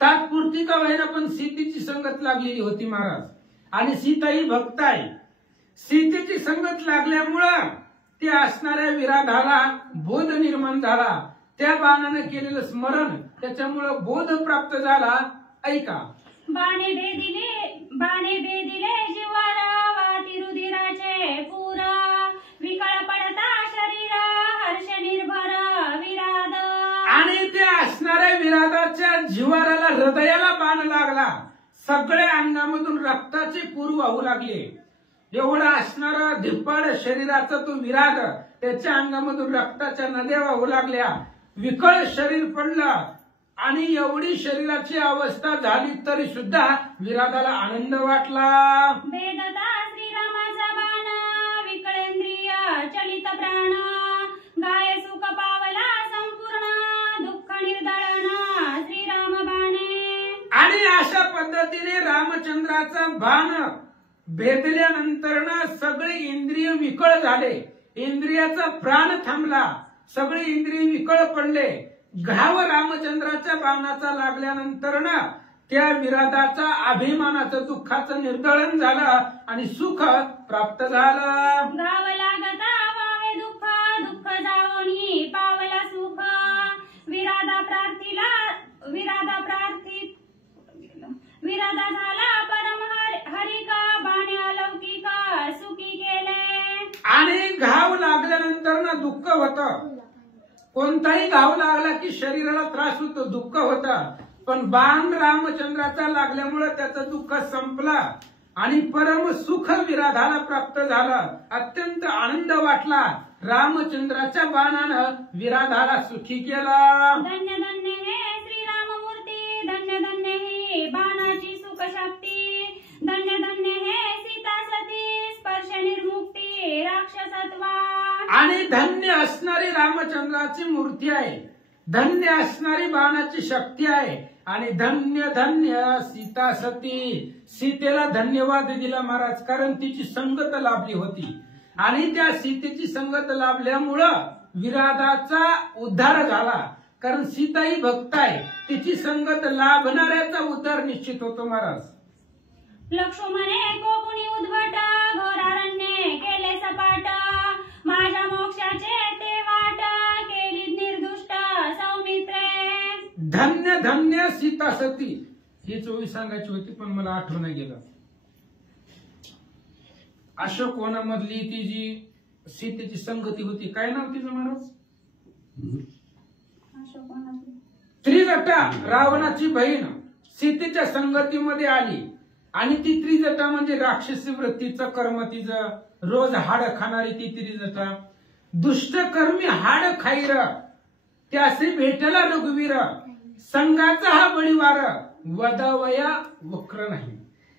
तात्पुरती का होईना, पण सीतेची संगत लागलेली होती महाराज. आणि सीता ही भक्त आहे. सीतेची संगत लागल्यामुळं त्या असणाऱ्या विराधाला बोध निर्माण झाला. त्या बाणानं केलेलं स्मरण त्याच्यामुळं बोध प्राप्त झाला. ऐका. बाणे बेदिले जिवारा वाटी रुधिराचे पूर विकळ पडता शरीर हर्ष निर्भर विराद. आणि त्या असणाऱ्या विराधाच्या जिवाराला हृदयाला बाण लागला. सगळ्या अंगामधून रक्ताचे पूर वाहू लागले. एवढा असणारा धिप्पाड शरीराचा तो विराध, त्याच्या अंगामधून रक्ताच्या नद्या वाहू लागल्या. विकळ शरीर पडलं. आणि एवढी शरीराची अवस्था झाली तरी सुद्धा विराधाला आनंद वाटला. भेदता श्रीरामाचा बाण विकळेंद्रिय चलित प्राण गाय सुख पावला संपूर्ण दुःख निर्दळण श्रीराम बाणे. आणि अशा पद्धतीने रामचंद्राचा बाण भेदल्यानंतर सगळे इंद्रिय विकळ झाले. इंद्रियाचा प्राण थांबला. सगळे इंद्रिय विकळ पडले. घाव रामचंद्राच्या बाणाचा लागल्यानंतर त्या विराधाचा अभिमानाचं दुःखाचं निर्दळन झालं आणि सुख प्राप्त झालं. गाव लागता वावे दुःख दुःख जावणी पावला सुख विराधा झाला परम हरिका बाणे अलौकिक सुखी केले. आणि घाव लागल्यानंतर दुःख होतं. कोणताही घाव लागला की शरीराला त्रास होतो, दुःख होतं. पण बाण रामचंद्राचा लागल्यामुळे त्याचं दुःख संपला आणि परम सुख विराधाला प्राप्त झालं. अत्यंत आनंद वाटला. रामचंद्राच्या बाणानं विराधाला सुखी केला. धन्य धन्य हे श्रीराममूर्ती धन्य धन्य ही बाणाची सुख शक्ती धन्य धन्य हे सीता सती स्पर्श निर्मुक्ती राक्षसत्वा. आणि धन्य असणारी रामचंद्राची मूर्ती आहे. धन्य असणारी बाणाची शक्ती आहे. आणि धन्य धन्य सीता सती. सीतेला धन्यवाद दिला महाराज, कारण तिची संगत लाभली होती. आणि त्या सीतेची संगत लाभल्यामुळं विराधाचा उद्धार झाला. कारण सीता ही भक्त आहे. तिची संगत लाभणाऱ्याचा उद्धार निश्चित होतो महाराज. लक्ष्मणे कोकुणी उद्भट घोरारण्ये केले सपाट माझ्या मोक्षाचे ते वाट केली निर्दुष्ट सौमित्रे. धन्य धन्य सीता सती. ही चोवी सांगायची होती पण मला आठवण गेलं. अशोक वनामधली ती जी सीतेची संगती होती, काय नाव तिचं महाराज? त्रिजटा. रावणाची बहीण सीतेच्या संगतीमध्ये आली. आणि ती त्रिजटा म्हणजे राक्षसी वृत्तीचं कर्म तिचं. रोज हाड खाणारी ती त्रिजटा. दुष्टकर्मी हाड खाईर त्यासे भेटला रघुवीर. संघाचा हा बळीवार वदवया वक्र नाही.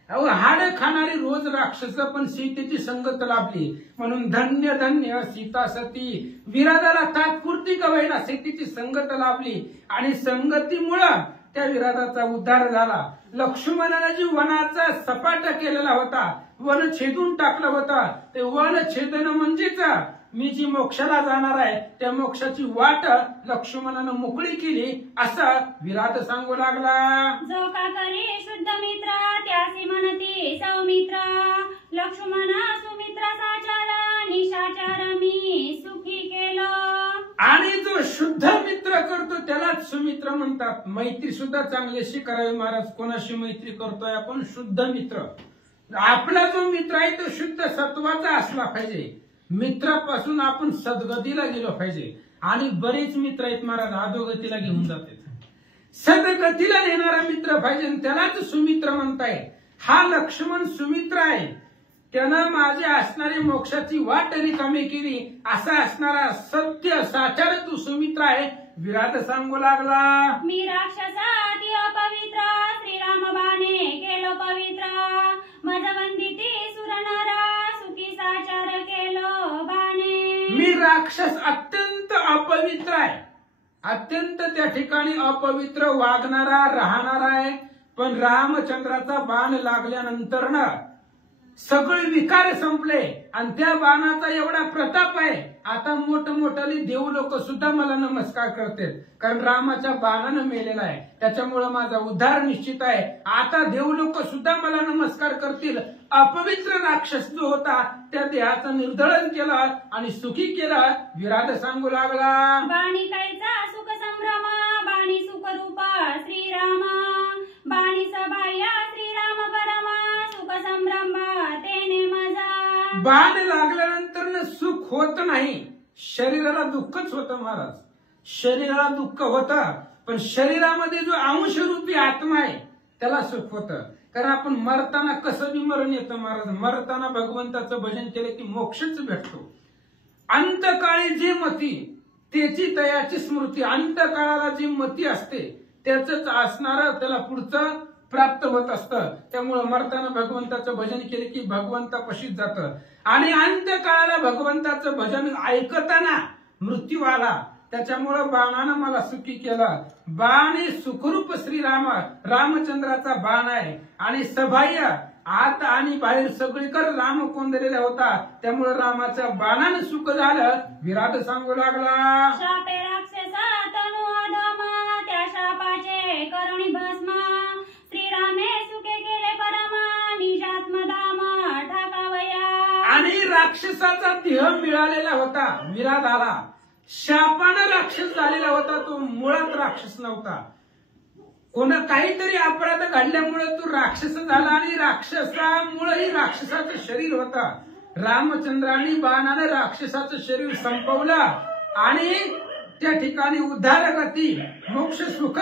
अहो हाड खाणारी रोज राक्षस पण सीतेची संगत लाभली म्हणून धन्य धन्य सीता सती. विराधाला तात्पुरती का होईना सीतेची संगत लाभली आणि संगतीमुळं त्या विराधाचा उद्धार झाला. लक्ष्मणाने जी वनाचा सपाटा केलेला होता, वन छेदून टाकलं होतं, ते वन छेदन म्हणजेच मी जी मोक्षाला जाणार आहे त्या मोक्षाची वाट लक्ष्मणानं मोकळी केली असं विराट सांगू लागला. जो का करी शुद्ध मित्र त्यासी म्हणती सौमित्र लक्ष्मण सुमित्र साचार निशाचार मी सुखी केलो. आणि जो शुद्ध मित्र करतो त्यालाच सुमित्र म्हणतात. मैत्री सुद्धा चांगलीशी करावी महाराज. कोणाशी मैत्री करतोय आपण? शुद्ध मित्र. आपला जो मित्र आहे तो शुद्ध सत्वाचा असला पाहिजे. मित्रापासून आपण सद्गतीला गेलो पाहिजे. आणि बरेच मित्र आहेत महाराज, अधोगतीला घेऊन जातात. सदगतीला नेणारा मित्र पाहिजे, त्यालाच सुमित्र म्हणताय. हा लक्ष्मण सुमित्र आहे, त्यानं माझी असणारी मोक्षाची वाट रिकामी केली, असा असणारा सत्य साचार तू सुमित्र आहे. विराट सांगू लागला, मी राक्षसाती अपवित्र, श्रीराम बाणे केलो पवित्र. मज वंदिती सुरनरा, सुखी साचार केलो बाणे. मी राक्षस अत्यंत अपवित्र आहे, अत्यंत त्या ठिकाणी अपवित्र वागणारा राहणारा आहे. पण रामचंद्राचा बाण लागल्यानंतर ना सगळे विकार संपले आणि त्या बाणाचा एवढा प्रताप आहे, आता मोठमोठाली देव लोक सुद्धा मला नमस्कार करतात, कारण रामाच्या बाणानं मेलेला आहे. त्याच्यामुळे माझा उद्धार निश्चित आहे. आता देव लोक सुद्धा मला नमस्कार करतील. अपवित्र राक्षस जो होता त्या देहाचं निर्दळन केलं आणि सुखी केलं. विराट सांगू लागला, बाणी कायचा सुख संभ्रमा, बाणी सुख रूपा श्रीरामा. बाणी सबाह्य श्रीराम परमा, सुख संभ्रम तेने मजा. बाण लागल्यानंतर सुख होत नाही, शरीराला दुःखच होतं महाराज. शरीराला दुःख होतं, पण शरीरामध्ये जो अंशरूपी आत्मा आहे त्याला सुख होतं. कारण आपण मरताना कसं बी मरण येतं महाराज, मरताना भगवंताचं भजन केलं की मोक्षच भेटतो. अंतकाळी जी मती त्याची तयाची स्मृती, अंतकाळाला जी मती असते त्याच असणारं त्याला पुढचं प्राप्त होत असतं. त्यामुळं मरताना भगवंताचं भजन केले की भगवंतापाशीच जातं. आणि अंत्यकाळाला भगवंताचं भजन ऐकताना मृत्यू आला, त्याच्यामुळं बाणानं मला सुखी केलं. बाण हे सुखरूप श्रीराम रामचंद्राचा बाण आहे आणि सबाह्य आत आणि बाहेर सगळीकडे राम कोंदलेला होता. त्यामुळे रामाच्या बाणानं सुख झालं. विराट सांगू लागला, शापे राक्षसा तनु अधमा, त्या शापाचे करुणी भस्मा. श्रीरामे सुखे केले परमा, निजात्मधाम ठाकावया. आणि राक्षसाचा देह मिळालेला होता, विराट आला. शापानं राक्षस झालेला होता, तो मुळात राक्षस नव्हता. कोणा काहीतरी अपराध घडल्यामुळे तो राक्षस झाला आणि राक्षसामुळेही राक्षसाचं शरीर होता. रामचंद्रांनी बाणाने राक्षसाचं शरीर संपवलं आणि त्या ठिकाणी उद्धारगती मोक्ष सुख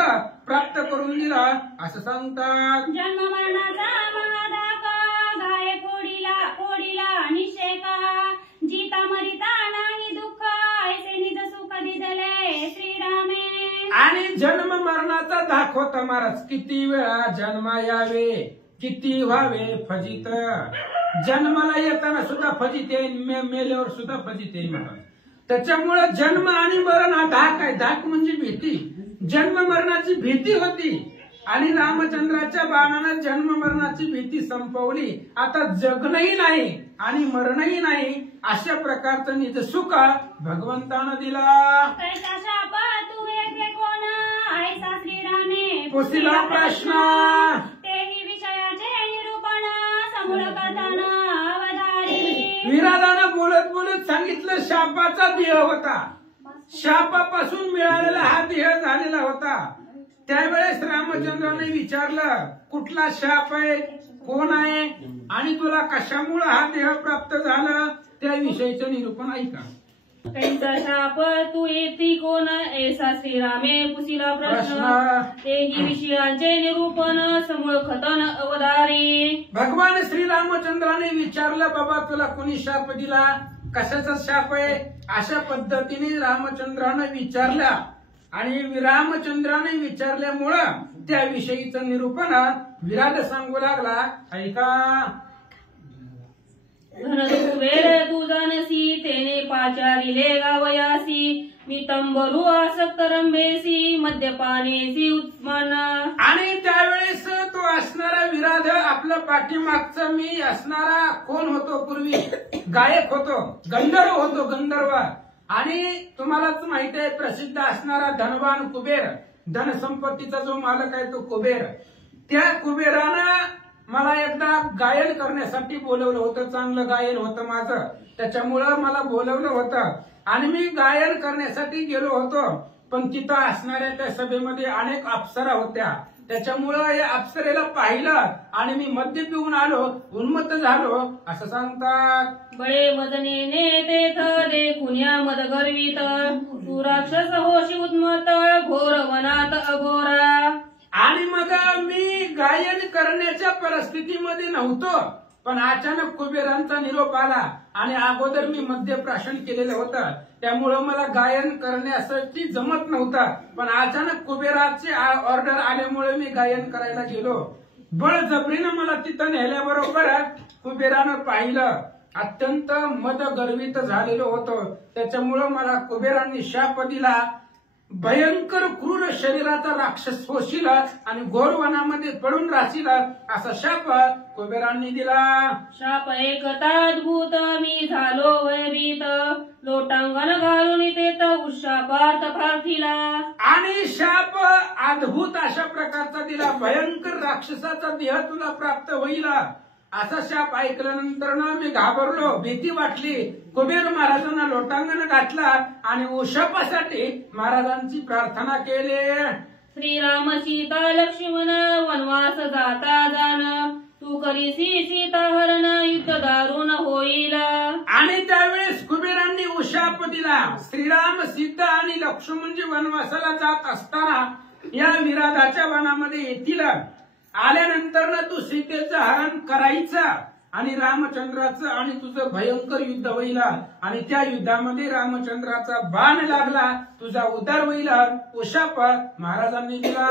प्राप्त करून दिला असं सांगतात. जन्म मरणाचा महादाका, गाय फोडीला निषेका. जीता मरिता नाही दुःख, ऐसे निज सुख दिदले श्रीरामे. आणि जन्म मरणाचा दाखवता महाराज. किती वेळा जन्म यावे, किती व्हावे फजित. जन्माला येताना सुद्धा फजित येईल, मेल्यावर सुद्धा फजित येईल महाराज. त्याच्यामुळे जन्म आणि मरण हा धाक आहे. धाक म्हणजे भीती. जन्म मरणाची भीती होती आणि रामचंद्राच्या बाणानं जन्म मरणाची भीती संपवली. आता जगणंही नाही आणि मरणही नाही, अशा प्रकारचं निज सुख भगवंतानं दिला. कैसा शाप तू येथे कोण, ऐसा श्रीरामे पुसिला प्रश्न. तेही विषयाचे निरूपण, समूळ कथन अवधारी. विराटानं बोलत बोलत सांगितलं शापाचा देह होता, शापापासून मिळालेला हा देह झालेला होता. त्यावेळेस रामचंद्राने विचारलं कुठला शाप आहे, कोण आहे आणि तुला कशामुळे हा देह प्राप्त झाला, त्याविषयीचं निरूपण ऐका. कैसा शाप तू येती कोण, ऐसा श्रीरामे पुसिला प्रश्न. तेही विषयांचे निरूपण, समूळ कथन अवधारी. भगवान श्रीरामचंद्राने विचारलं बाबा तुला कोणी शाप दिला, कशाचा शाप आहे, अशा पद्धतीने रामचंद्राने विचारला आणि रामचंद्राने विचारल्यामुळं त्याविषयीचं निरूपण विराट सांगू लागला. ऐका. धनकुबेर तू जानसी, तेने पाचारिले गावयासी. मी तंबरू आसक्त रंभेसी, मद्यपानेसी उत्मान. आणि त्यावेळेस तो असणारा विराध आपल्या पाठीमागचा मी असणारा कोण होतो, पूर्वी गायक होतो, गंधर्व होतो, गंधर्व. आणि तुम्हालाच माहिती आहे प्रसिद्ध असणारा धनवान कुबेर, धनसंपत्तीचा जो मालक आहे तो कुबेर. त्या कुबेरानं मला एकदा गायन करण्यासाठी बोलवलं होतं. चांगलं गायन होतं माझं, त्याच्यामुळं मला बोलवलं होतं आणि मी गायन करण्यासाठी गेलो होतो. पण तिथं असणाऱ्या त्या सभेमध्ये अनेक अप्सरा होत्या त्याच्यामुळं या अप्सरेला पाहिलं आणि मी मद्य पिऊन आलो, उन्मत्त झालो असं सांगतात. बळे मजने तेथ देखुन्या मद गर्वित तू राक्षस होशी उन्मत्त घोर वनात अघोरा. आणि मग मी गायन करण्याच्या परिस्थितीमध्ये नव्हतो, पण अचानक कुबेरांचा निरोप आला आणि अगोदर मी मद्यप्राशन केलेलं होतं, त्यामुळं मला गायन करण्यासाठी जमत नव्हतं. पण अचानक कुबेराची ऑर्डर आल्यामुळे मी गायन करायला गेलो. बळजबरीनं मला तिथं नेल्याबरोबर कुबेरानं पाहिलं, अत्यंत मदगर्वित झालेलो होतो. त्याच्यामुळं मला कुबेरांनी शाप दिला, भयंकर क्रूर शरीराचा राक्षस होशील आणि घोर वनामध्ये पडून राहशील असा शाप कुबेरांनी दिला. शाप एकता अद्भुत मी झालो भयभीत लोटांगण घालून तेथ उशापार्थ पार्थिला. आणि शाप अद्भुत अशा प्रकारचा दिला, भयंकर राक्षसाचा देह तुला प्राप्त होईल असा शाप ऐकल्यानंतर मी घाबरलो, भीती वाटली. कुबेर महाराजांना लोटांगण घातला आणि उशापासाठी महाराजांची प्रार्थना केली. श्रीराम सीता लक्ष्मण वनवास जाता जाण तू करीसी सीता हरण युद्ध दारुण होईल. आणि त्यावेळेस कुबेरांनी उशाप दिला. श्रीराम सीता आणि लक्ष्मणजी वनवासाला जात असताना या विराधाच्या वनामध्ये येतील. आल्यानंतर ना तू सीतेचं हरण करायचं आणि रामचंद्राचं आणि तुझं भयंकर युद्ध होईल. आणि त्या युद्धामध्ये रामचंद्राचा बाण लागला, तुझा उद्धार होईल. उशाप महाराजांनी दिला.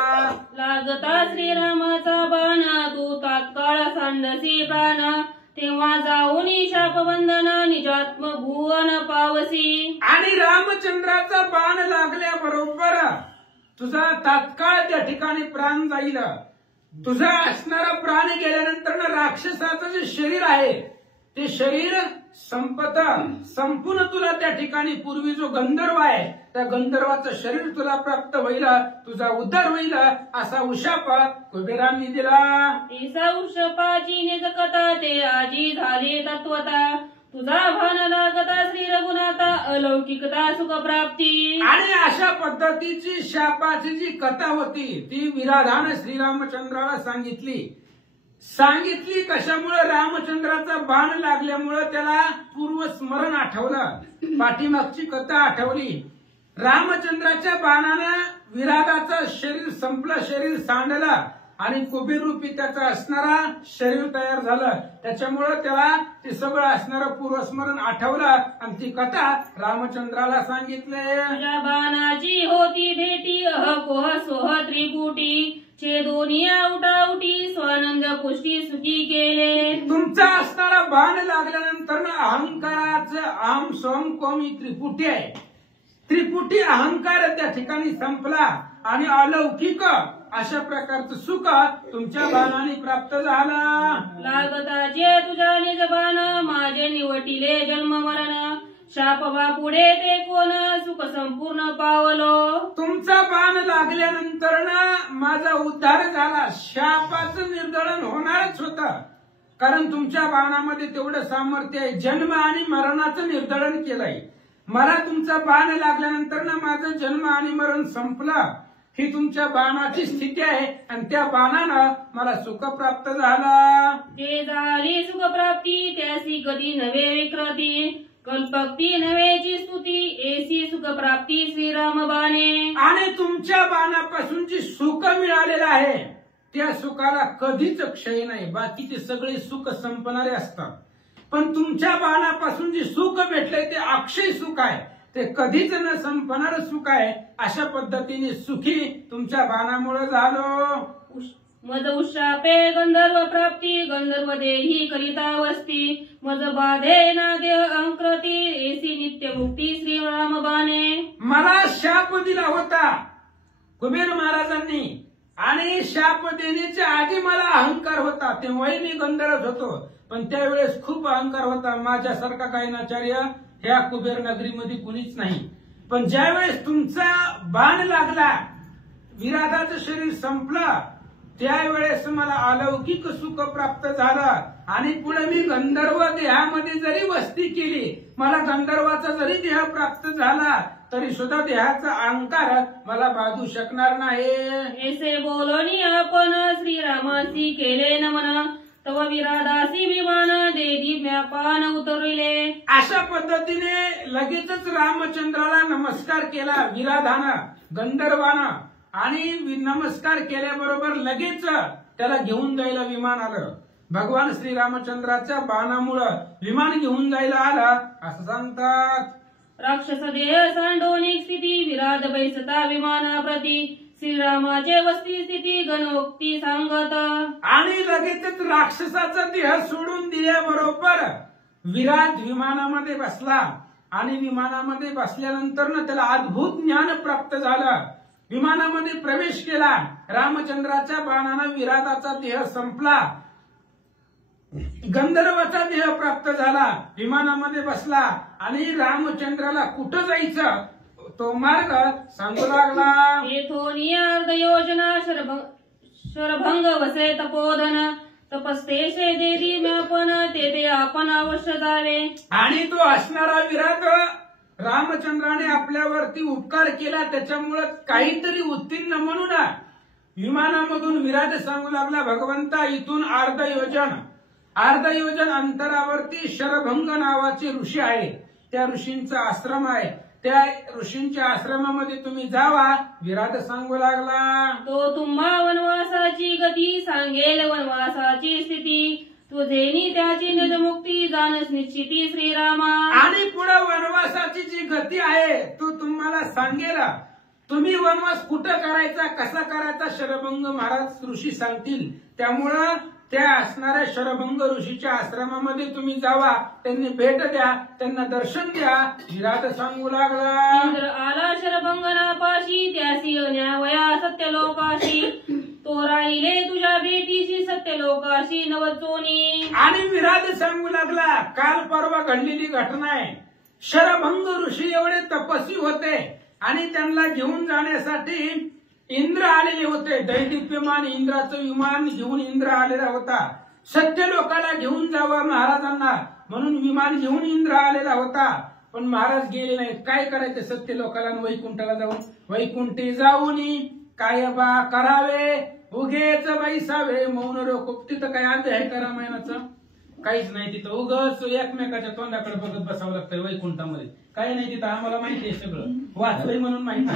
लागता श्रीरामाचा बाण तू तात्काळ सांडसी प्राण तेव्हा जाऊन शापबंधन निजात्म भुवन पावसी. आणि रामचंद्राचा बाण लागल्याबरोबर तुझा तात्काळ त्या ठिकाणी प्राण जाईल. तुझा असणारा प्राण गेल्यानंतर राक्षसाचं जे शरीर आहे ते शरीर संपून तुला त्या ठिकाणी पूर्वी जो गंधर्व आहे त्या गंधर्वाचं शरीर तुला प्राप्त होईल, तुझा उद्धार होईल असा उशाप कुबेरांनी दिला. ऐसा उशापाची निज कथा ते आजी झाले तत्वता तुझा भान लागता श्री रघुनाथा अलौकिकता सुख प्राप्ती. आणि अशा पद्धतीची शापाची जी कथा होती ती विराधानं श्रीरामचंद्राला सांगितली कशामुळे रामचंद्राचा बाण लागल्यामुळे त्याला पूर्वस्मरण आठवलं, पाठीमागची कथा आठवली. रामचंद्राच्या बाणानं विराधाचं शरीर संपलं, शरीर सांडलं आणि कुबेर रूपी त्याचा असणारा शरीर तयार झालं. त्याच्यामुळं त्याला ते सगळं असणारं पूर्वस्मरण आठवलं आणि ती कथा रामचंद्राला सांगितले. तुझ्या बाणाची होती भेटी कोह सोह त्रिपुटी छे दोन्ही उठाउटी स्वानंद पुष्टी सुखी केले. तुमचा असणारा बाण लागल्यानंतर अहंकाराचं अहम सोम कोमी त्रिपुटी आहे. त्रिपुटी अहंकार त्या ठिकाणी संपला आणि अलौकिक अशा प्रकारचं सुख तुमच्या बाणाने प्राप्त झाला. लागता जे तुझ्या निज बाण माझे निवटिले जन्म मरण शापवा पुढे ते कोण सुख संपूर्ण पावलो. तुमचा बाण लागल्यानंतर माझा उद्धार झाला, शापाचं निर्दळन होणारच होतं, कारण तुमच्या बाणामध्ये तेवढं सामर्थ्य आहे. जन्म आणि मरणाचं निर्दळन केलंय. मला तुमचा बाण लागल्यानंतर माझं जन्म आणि मरण संपलं, ही तुमच्या बाणाची स्थिती आहे आणि त्या बाणानं मला सुख प्राप्त झाला. ते झाली सुख प्राप्ती त्यासी कधी नवे विक्रती कल्पक्ती नवेची स्तुती एसी सुख प्राप्ती श्रीराम बाणे. आणि तुमच्या बाणापासून जी सुख मिळालेलं आहे त्या सुखाला कधीच क्षय नाही. बाकीचे सगळे सुख संपणारे असतात, पण तुमच्या बाणापासून जे सुख भेटलंय ते अक्षय सुख आहे, ते कधीच न संपणार सुख आहे. अशा पद्धतीने सुखी तुमच्या बाणामुळे झालो. मज उशापे गंधर्व प्राप्ती गंधर्व देही करिता वस्ती मज बाधे ना देह अंकृती एसी नित्य मुक्ती श्रीराम बाणे. मला शाप दिला होता कुबेर महाराजांनी आणि शाप देण्याच्या आधी मला अहंकार होता, तेव्हाही मी गंधर्वच होतो, पण त्यावेळेस खूप अहंकार होता. माझ्यासारखा गायनाचार्य ह्या कुबेर नगरीमध्ये कुणीच नाही. पण ज्यावेळेस तुमचा बाण लागला, विराधाचं शरीर संपलं, त्यावेळेस मला अलौकिक सुख प्राप्त झालं. आणि पुढे मी गंधर्व देहामध्ये जरी वस्ती केली, मला गंधर्वाचा जरी देह प्राप्त झाला तरी सुद्धा देहाचा अहंकार मला बाधू शकणार नाही. ऐसे बोलोनी आपण श्रीरामासी केले नमन, तव विरादासी विमान दे दिव्यापान उतरले. अशा पद्धतीने लगेचच रामचंद्राला नमस्कार केला विराधानं, गंधर्वानं, आणि नमस्कार केल्याबरोबर लगेच त्याला घेऊन जायला विमान आलं. भगवान श्रीरामचंद्राच्या बाणामुळं विमान घेऊन जायला आलं असं सांगतात. राक्षस देह सांडोनिक स्थिती विराध बैसता विमानाप्रती, श्रीरामाचे वस्ती स्थिती गणोक्ती सांगत. आणि लगेचच राक्षसाचा देह सोडून दिल्याबरोबर विराट विमानामध्ये बसला. आणि विमानामध्ये बसल्यानंतर त्याला अद्भुत ज्ञान प्राप्त झालं. विमानामध्ये प्रवेश केला. रामचंद्राच्या बाणानं विराटाचा देह संपला. गंधर्वाचा देह प्राप्त झाला. विमानामध्ये बसला आणि रामचंद्राला कुठं जायचं तो मार्ग सांगू लागला. येथोनी अर्ध योजना शरभंग वसे तपोधन, तपस्तेशे देदी म्यापन तेथे आपण अवश्य जावे. आणि तो असणारा विराट रामचंद्राने आपल्यावरती उपकार केला, त्याच्यामुळे काहीतरी उत्तीर्ण म्हणून विमानामधून विराट सांगू लागला, भगवंता इथून अर्ध योजन अंतरावरती शरभंग नावाचे ऋषी आहे. त्या ऋषींचा आश्रम आहे. त्या ऋषींच्या आश्रमामध्ये तुम्ही जावा. विराट सांगू लागला, तो तुम्हा वनवासाची गती सांगेल वनवासाची स्थिती, तुझेनी त्याची निजमुक्ती जाणस निश्चिती श्रीरामा. आणि पुढे वनवासाची जी गती आहे तो तुम्हाला सांगेल. तुम्ही वनवास कुठं करायचा, कसा करायचा शरभंग महाराज ऋषी सांगतील. त्यामुळं त्या असणाऱ्या शरभंग ऋषीच्या आश्रमामध्ये तुम्ही जावा, त्यांनी भेट द्या, त्यांना दर्शन द्या. विराट सांगू लागला, इंद्र आला शरभंग नापाशी, त्यासी न्यावया सत्यलोकाशी, तो राहिले तुझ्या भेटीशी सत्यलोकाशी नवचोनी. आणि विराट सांगू लागला, काल परवा घडलेली घटना आहे. शरभंग ऋषी एवढे तपस्वी होते आणि त्यांना घेऊन जाण्यासाठी इंद्र आलेले होते. दैदिप्यमान इंद्राचं विमान घेऊन इंद्र आलेला होता. सत्यलोकाला घेऊन जावं महाराजांना म्हणून विमान घेऊन इंद्र आलेला होता. पण महाराज गेले नाहीत. काय करायचं सत्यलोकाला आणि वैकुंठाला जाऊन? वैकुंठी जाऊन काय बा करावे, उगेच बैसावे मौन रोख. तिथं काय आधी आहे का रामायणाचं? काहीच नाही. तिथं उगच एकमेकाच्या तोंडाकडे बघत बसावं लागतंय वैकुंठामध्ये. काही नाही तिथं. आम्हाला माहिती आहे सगळं, वाचलंय म्हणून माहिती.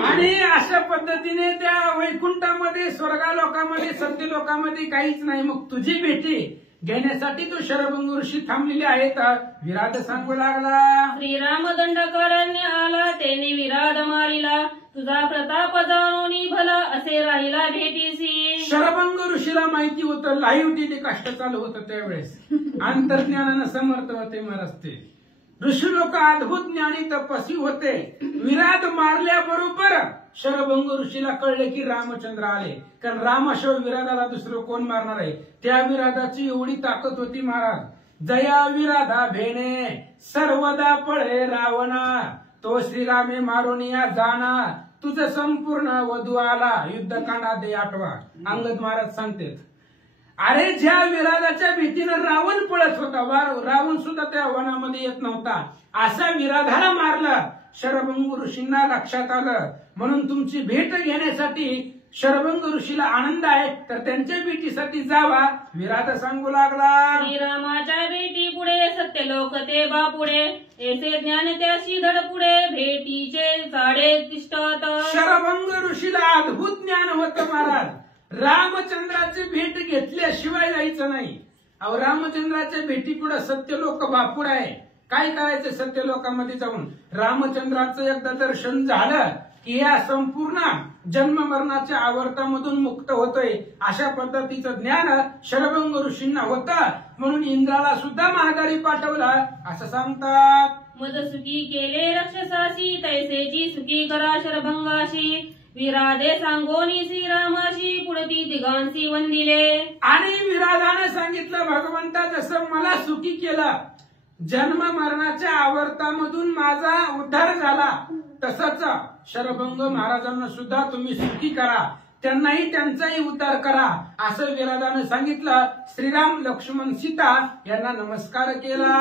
आणि अशा पद्धतीने त्या वैकुंठामध्ये, स्वर्गालोकामध्ये, सत्यलोकामध्ये काहीच नाही. मग तुझी भेटी घेण्यासाठी तो शरभंग ऋषी थांबलेले आहेत. विराट सांगू लागला, श्रीराम दंडकारण्य आला त्याने विराट मारिला, तुझा प्रताप जाणोनी भला असे राहिला भेटीसी. शरभंग ऋषीला माहिती होतं लाईव्ह टेलिकास्ट चालू होतं त्यावेळेस. अंतर्ज्ञानानं समर्थ होते महाराज ते. ऋषी लोक अद्भुत ज्ञानी तपस्वी होते. विराट मारल्याबरोबर शरभंग ऋषीला कळले की रामचंद्र आले. कारण रामाशिवाय विराटाला दुसरं कोण मारणार आहे. त्या विराटाची एवढी ताकद होती महाराज. जया विराधा भेणे सर्वदा पळे रावणा, तो श्रीरामे मारोनिया जाणा, तुझं संपूर्ण वधू आला. युद्धकांड दे 8वा. अंगद महाराज सांगतात, अरे ज्या विराधाच्या भीतीनं रावण पळत होता, रावण सुद्धा त्या वनामध्ये येत नव्हता, असा विराधाला मारलं. शरभंग ऋषींना लक्षात आलं. म्हणून तुमची भेट घेण्यासाठी शरभंग ऋषीला आनंद आहे, तर त्यांच्या भेटीसाठी जावा. विराट सांगू लागला, श्रीरामाच्या भेटी पुढे सत्यलोक ते बापुढे, ऐसे ज्ञान त्याशी धड पुढे भेटीचे चाडे तिष्ठत. शरभंग ऋषीला अद्भुत ज्ञान होतं महाराज. रामचंद्राची भेट घेतल्याशिवाय जायचं नाही. अहो रामचंद्राच्या भेटी पुढे सत्यलोक बापूड आहे. काय करायचं सत्यलोकामध्ये जाऊन? रामचंद्राचं एकदा दर्शन झालं की या संपूर्ण जन्म मरणाच्या आवर्तामधून मुक्त होतोय. अशा पद्धतीचं ज्ञान शरभंग ऋषींना होतं. म्हणून इंद्राला सुद्धा माघारी पाठवलं असं सांगतात. मज सुखी केले राक्षसाशी, तैसेची सुखी करा शरभंगाशी, विराधे सांगोनी श्रीरामाशी, पुढती दिगांशी वंदिले. आणि विराधानं सांगितलं, भगवंता जसं मला सुखी केलं, जन्म मरणाच्या आवर्तामधून माझा उद्धार झाला, तसंच शरभंग महाराजांना सुद्धा तुम्ही सुखी करा. त्यांनाही त्यांचाही उद्धार करा असं विराधानं सांगितलं. श्रीराम लक्ष्मण सीता यांना नमस्कार केला.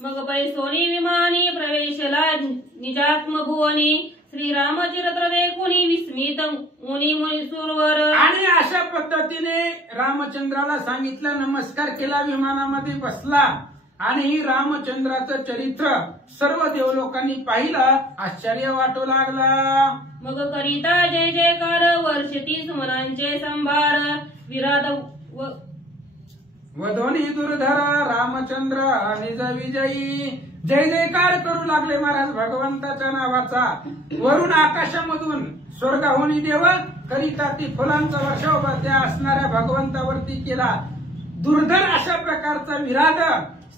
मग पैसोनी विमानी प्रवेशला निजात्मभुवनी श्रीरामचरित्र देखुनी विस्मित मुनी मुनीसुरवर. आणि अशा पद्धतीने रामचंद्राला सांगितलं, नमस्कार केला, विमानामध्ये बसला आणि रामचंद्राचं चरित्र सर्व देवलोकांनी पाहिलं. आश्चर्य वाटू लागला. मग करिता जय जयकार वर्षती सुमनांचे संभार विराध वधोनी दुर्धर रामचंद्र निज विजयी. जय जयकार करू लागले महाराज भगवंताच्या नावाचा. वरून आकाशामधून स्वर्गाहून देव करिता ती फुलांचा वर्षाव त्या असणाऱ्या भगवंतावरती केला. दुर्धर अशा प्रकारचा विराध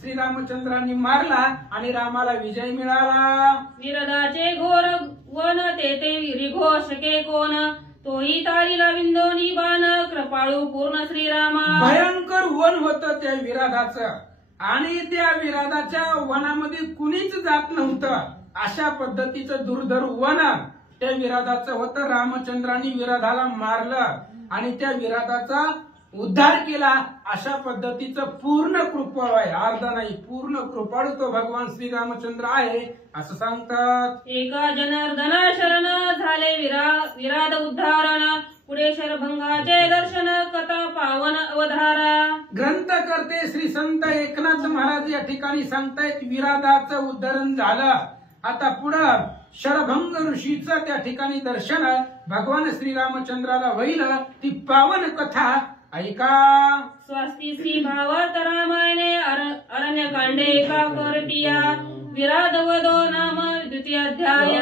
श्रीरामचंद्रांनी मारला आणि रामाला विजय मिळाला. विरदाचे घोर वन तेथे विरिघो शके कोण तोही तारीला विंदोनी बाण कृपाळू पूर्ण श्रीरामा. भयंकर वन होतं त्या विराधाचं आणि त्या विराधाच्या वनामध्ये कुणीच जात नव्हतं. अशा पद्धतीचं दुर्धर वन त्या विराधाचं होतं. रामचंद्रांनी विराधाला मारलं आणि त्या विराधाचा उद्धार केला. अशा पद्धतीचं पूर्ण कृपाळू आहे, अर्धा नाही पूर्ण कृपाळू तो भगवान श्रीरामचंद्र आहे असं सांगतात. एका जनार्दना शरण झाले विराध उद्धारण पुढे शरभंगाचे दर्शन कथा पावन अवधारा. ग्रंथकर्ते श्री संत एकनाथ महाराज या ठिकाणी सांगतायत विराधाचं उद्धारण झालं. आता पुढं शरभंग ऋषीचं त्या ठिकाणी दर्शन भगवान श्रीरामचंद्राला होईल. ती पावन कथा ऐका. स्वास्ती श्री भावार्थ रामायणे अरण्यकांडे एका करटिया विराध वदो नाम द्वितीय अध्याय.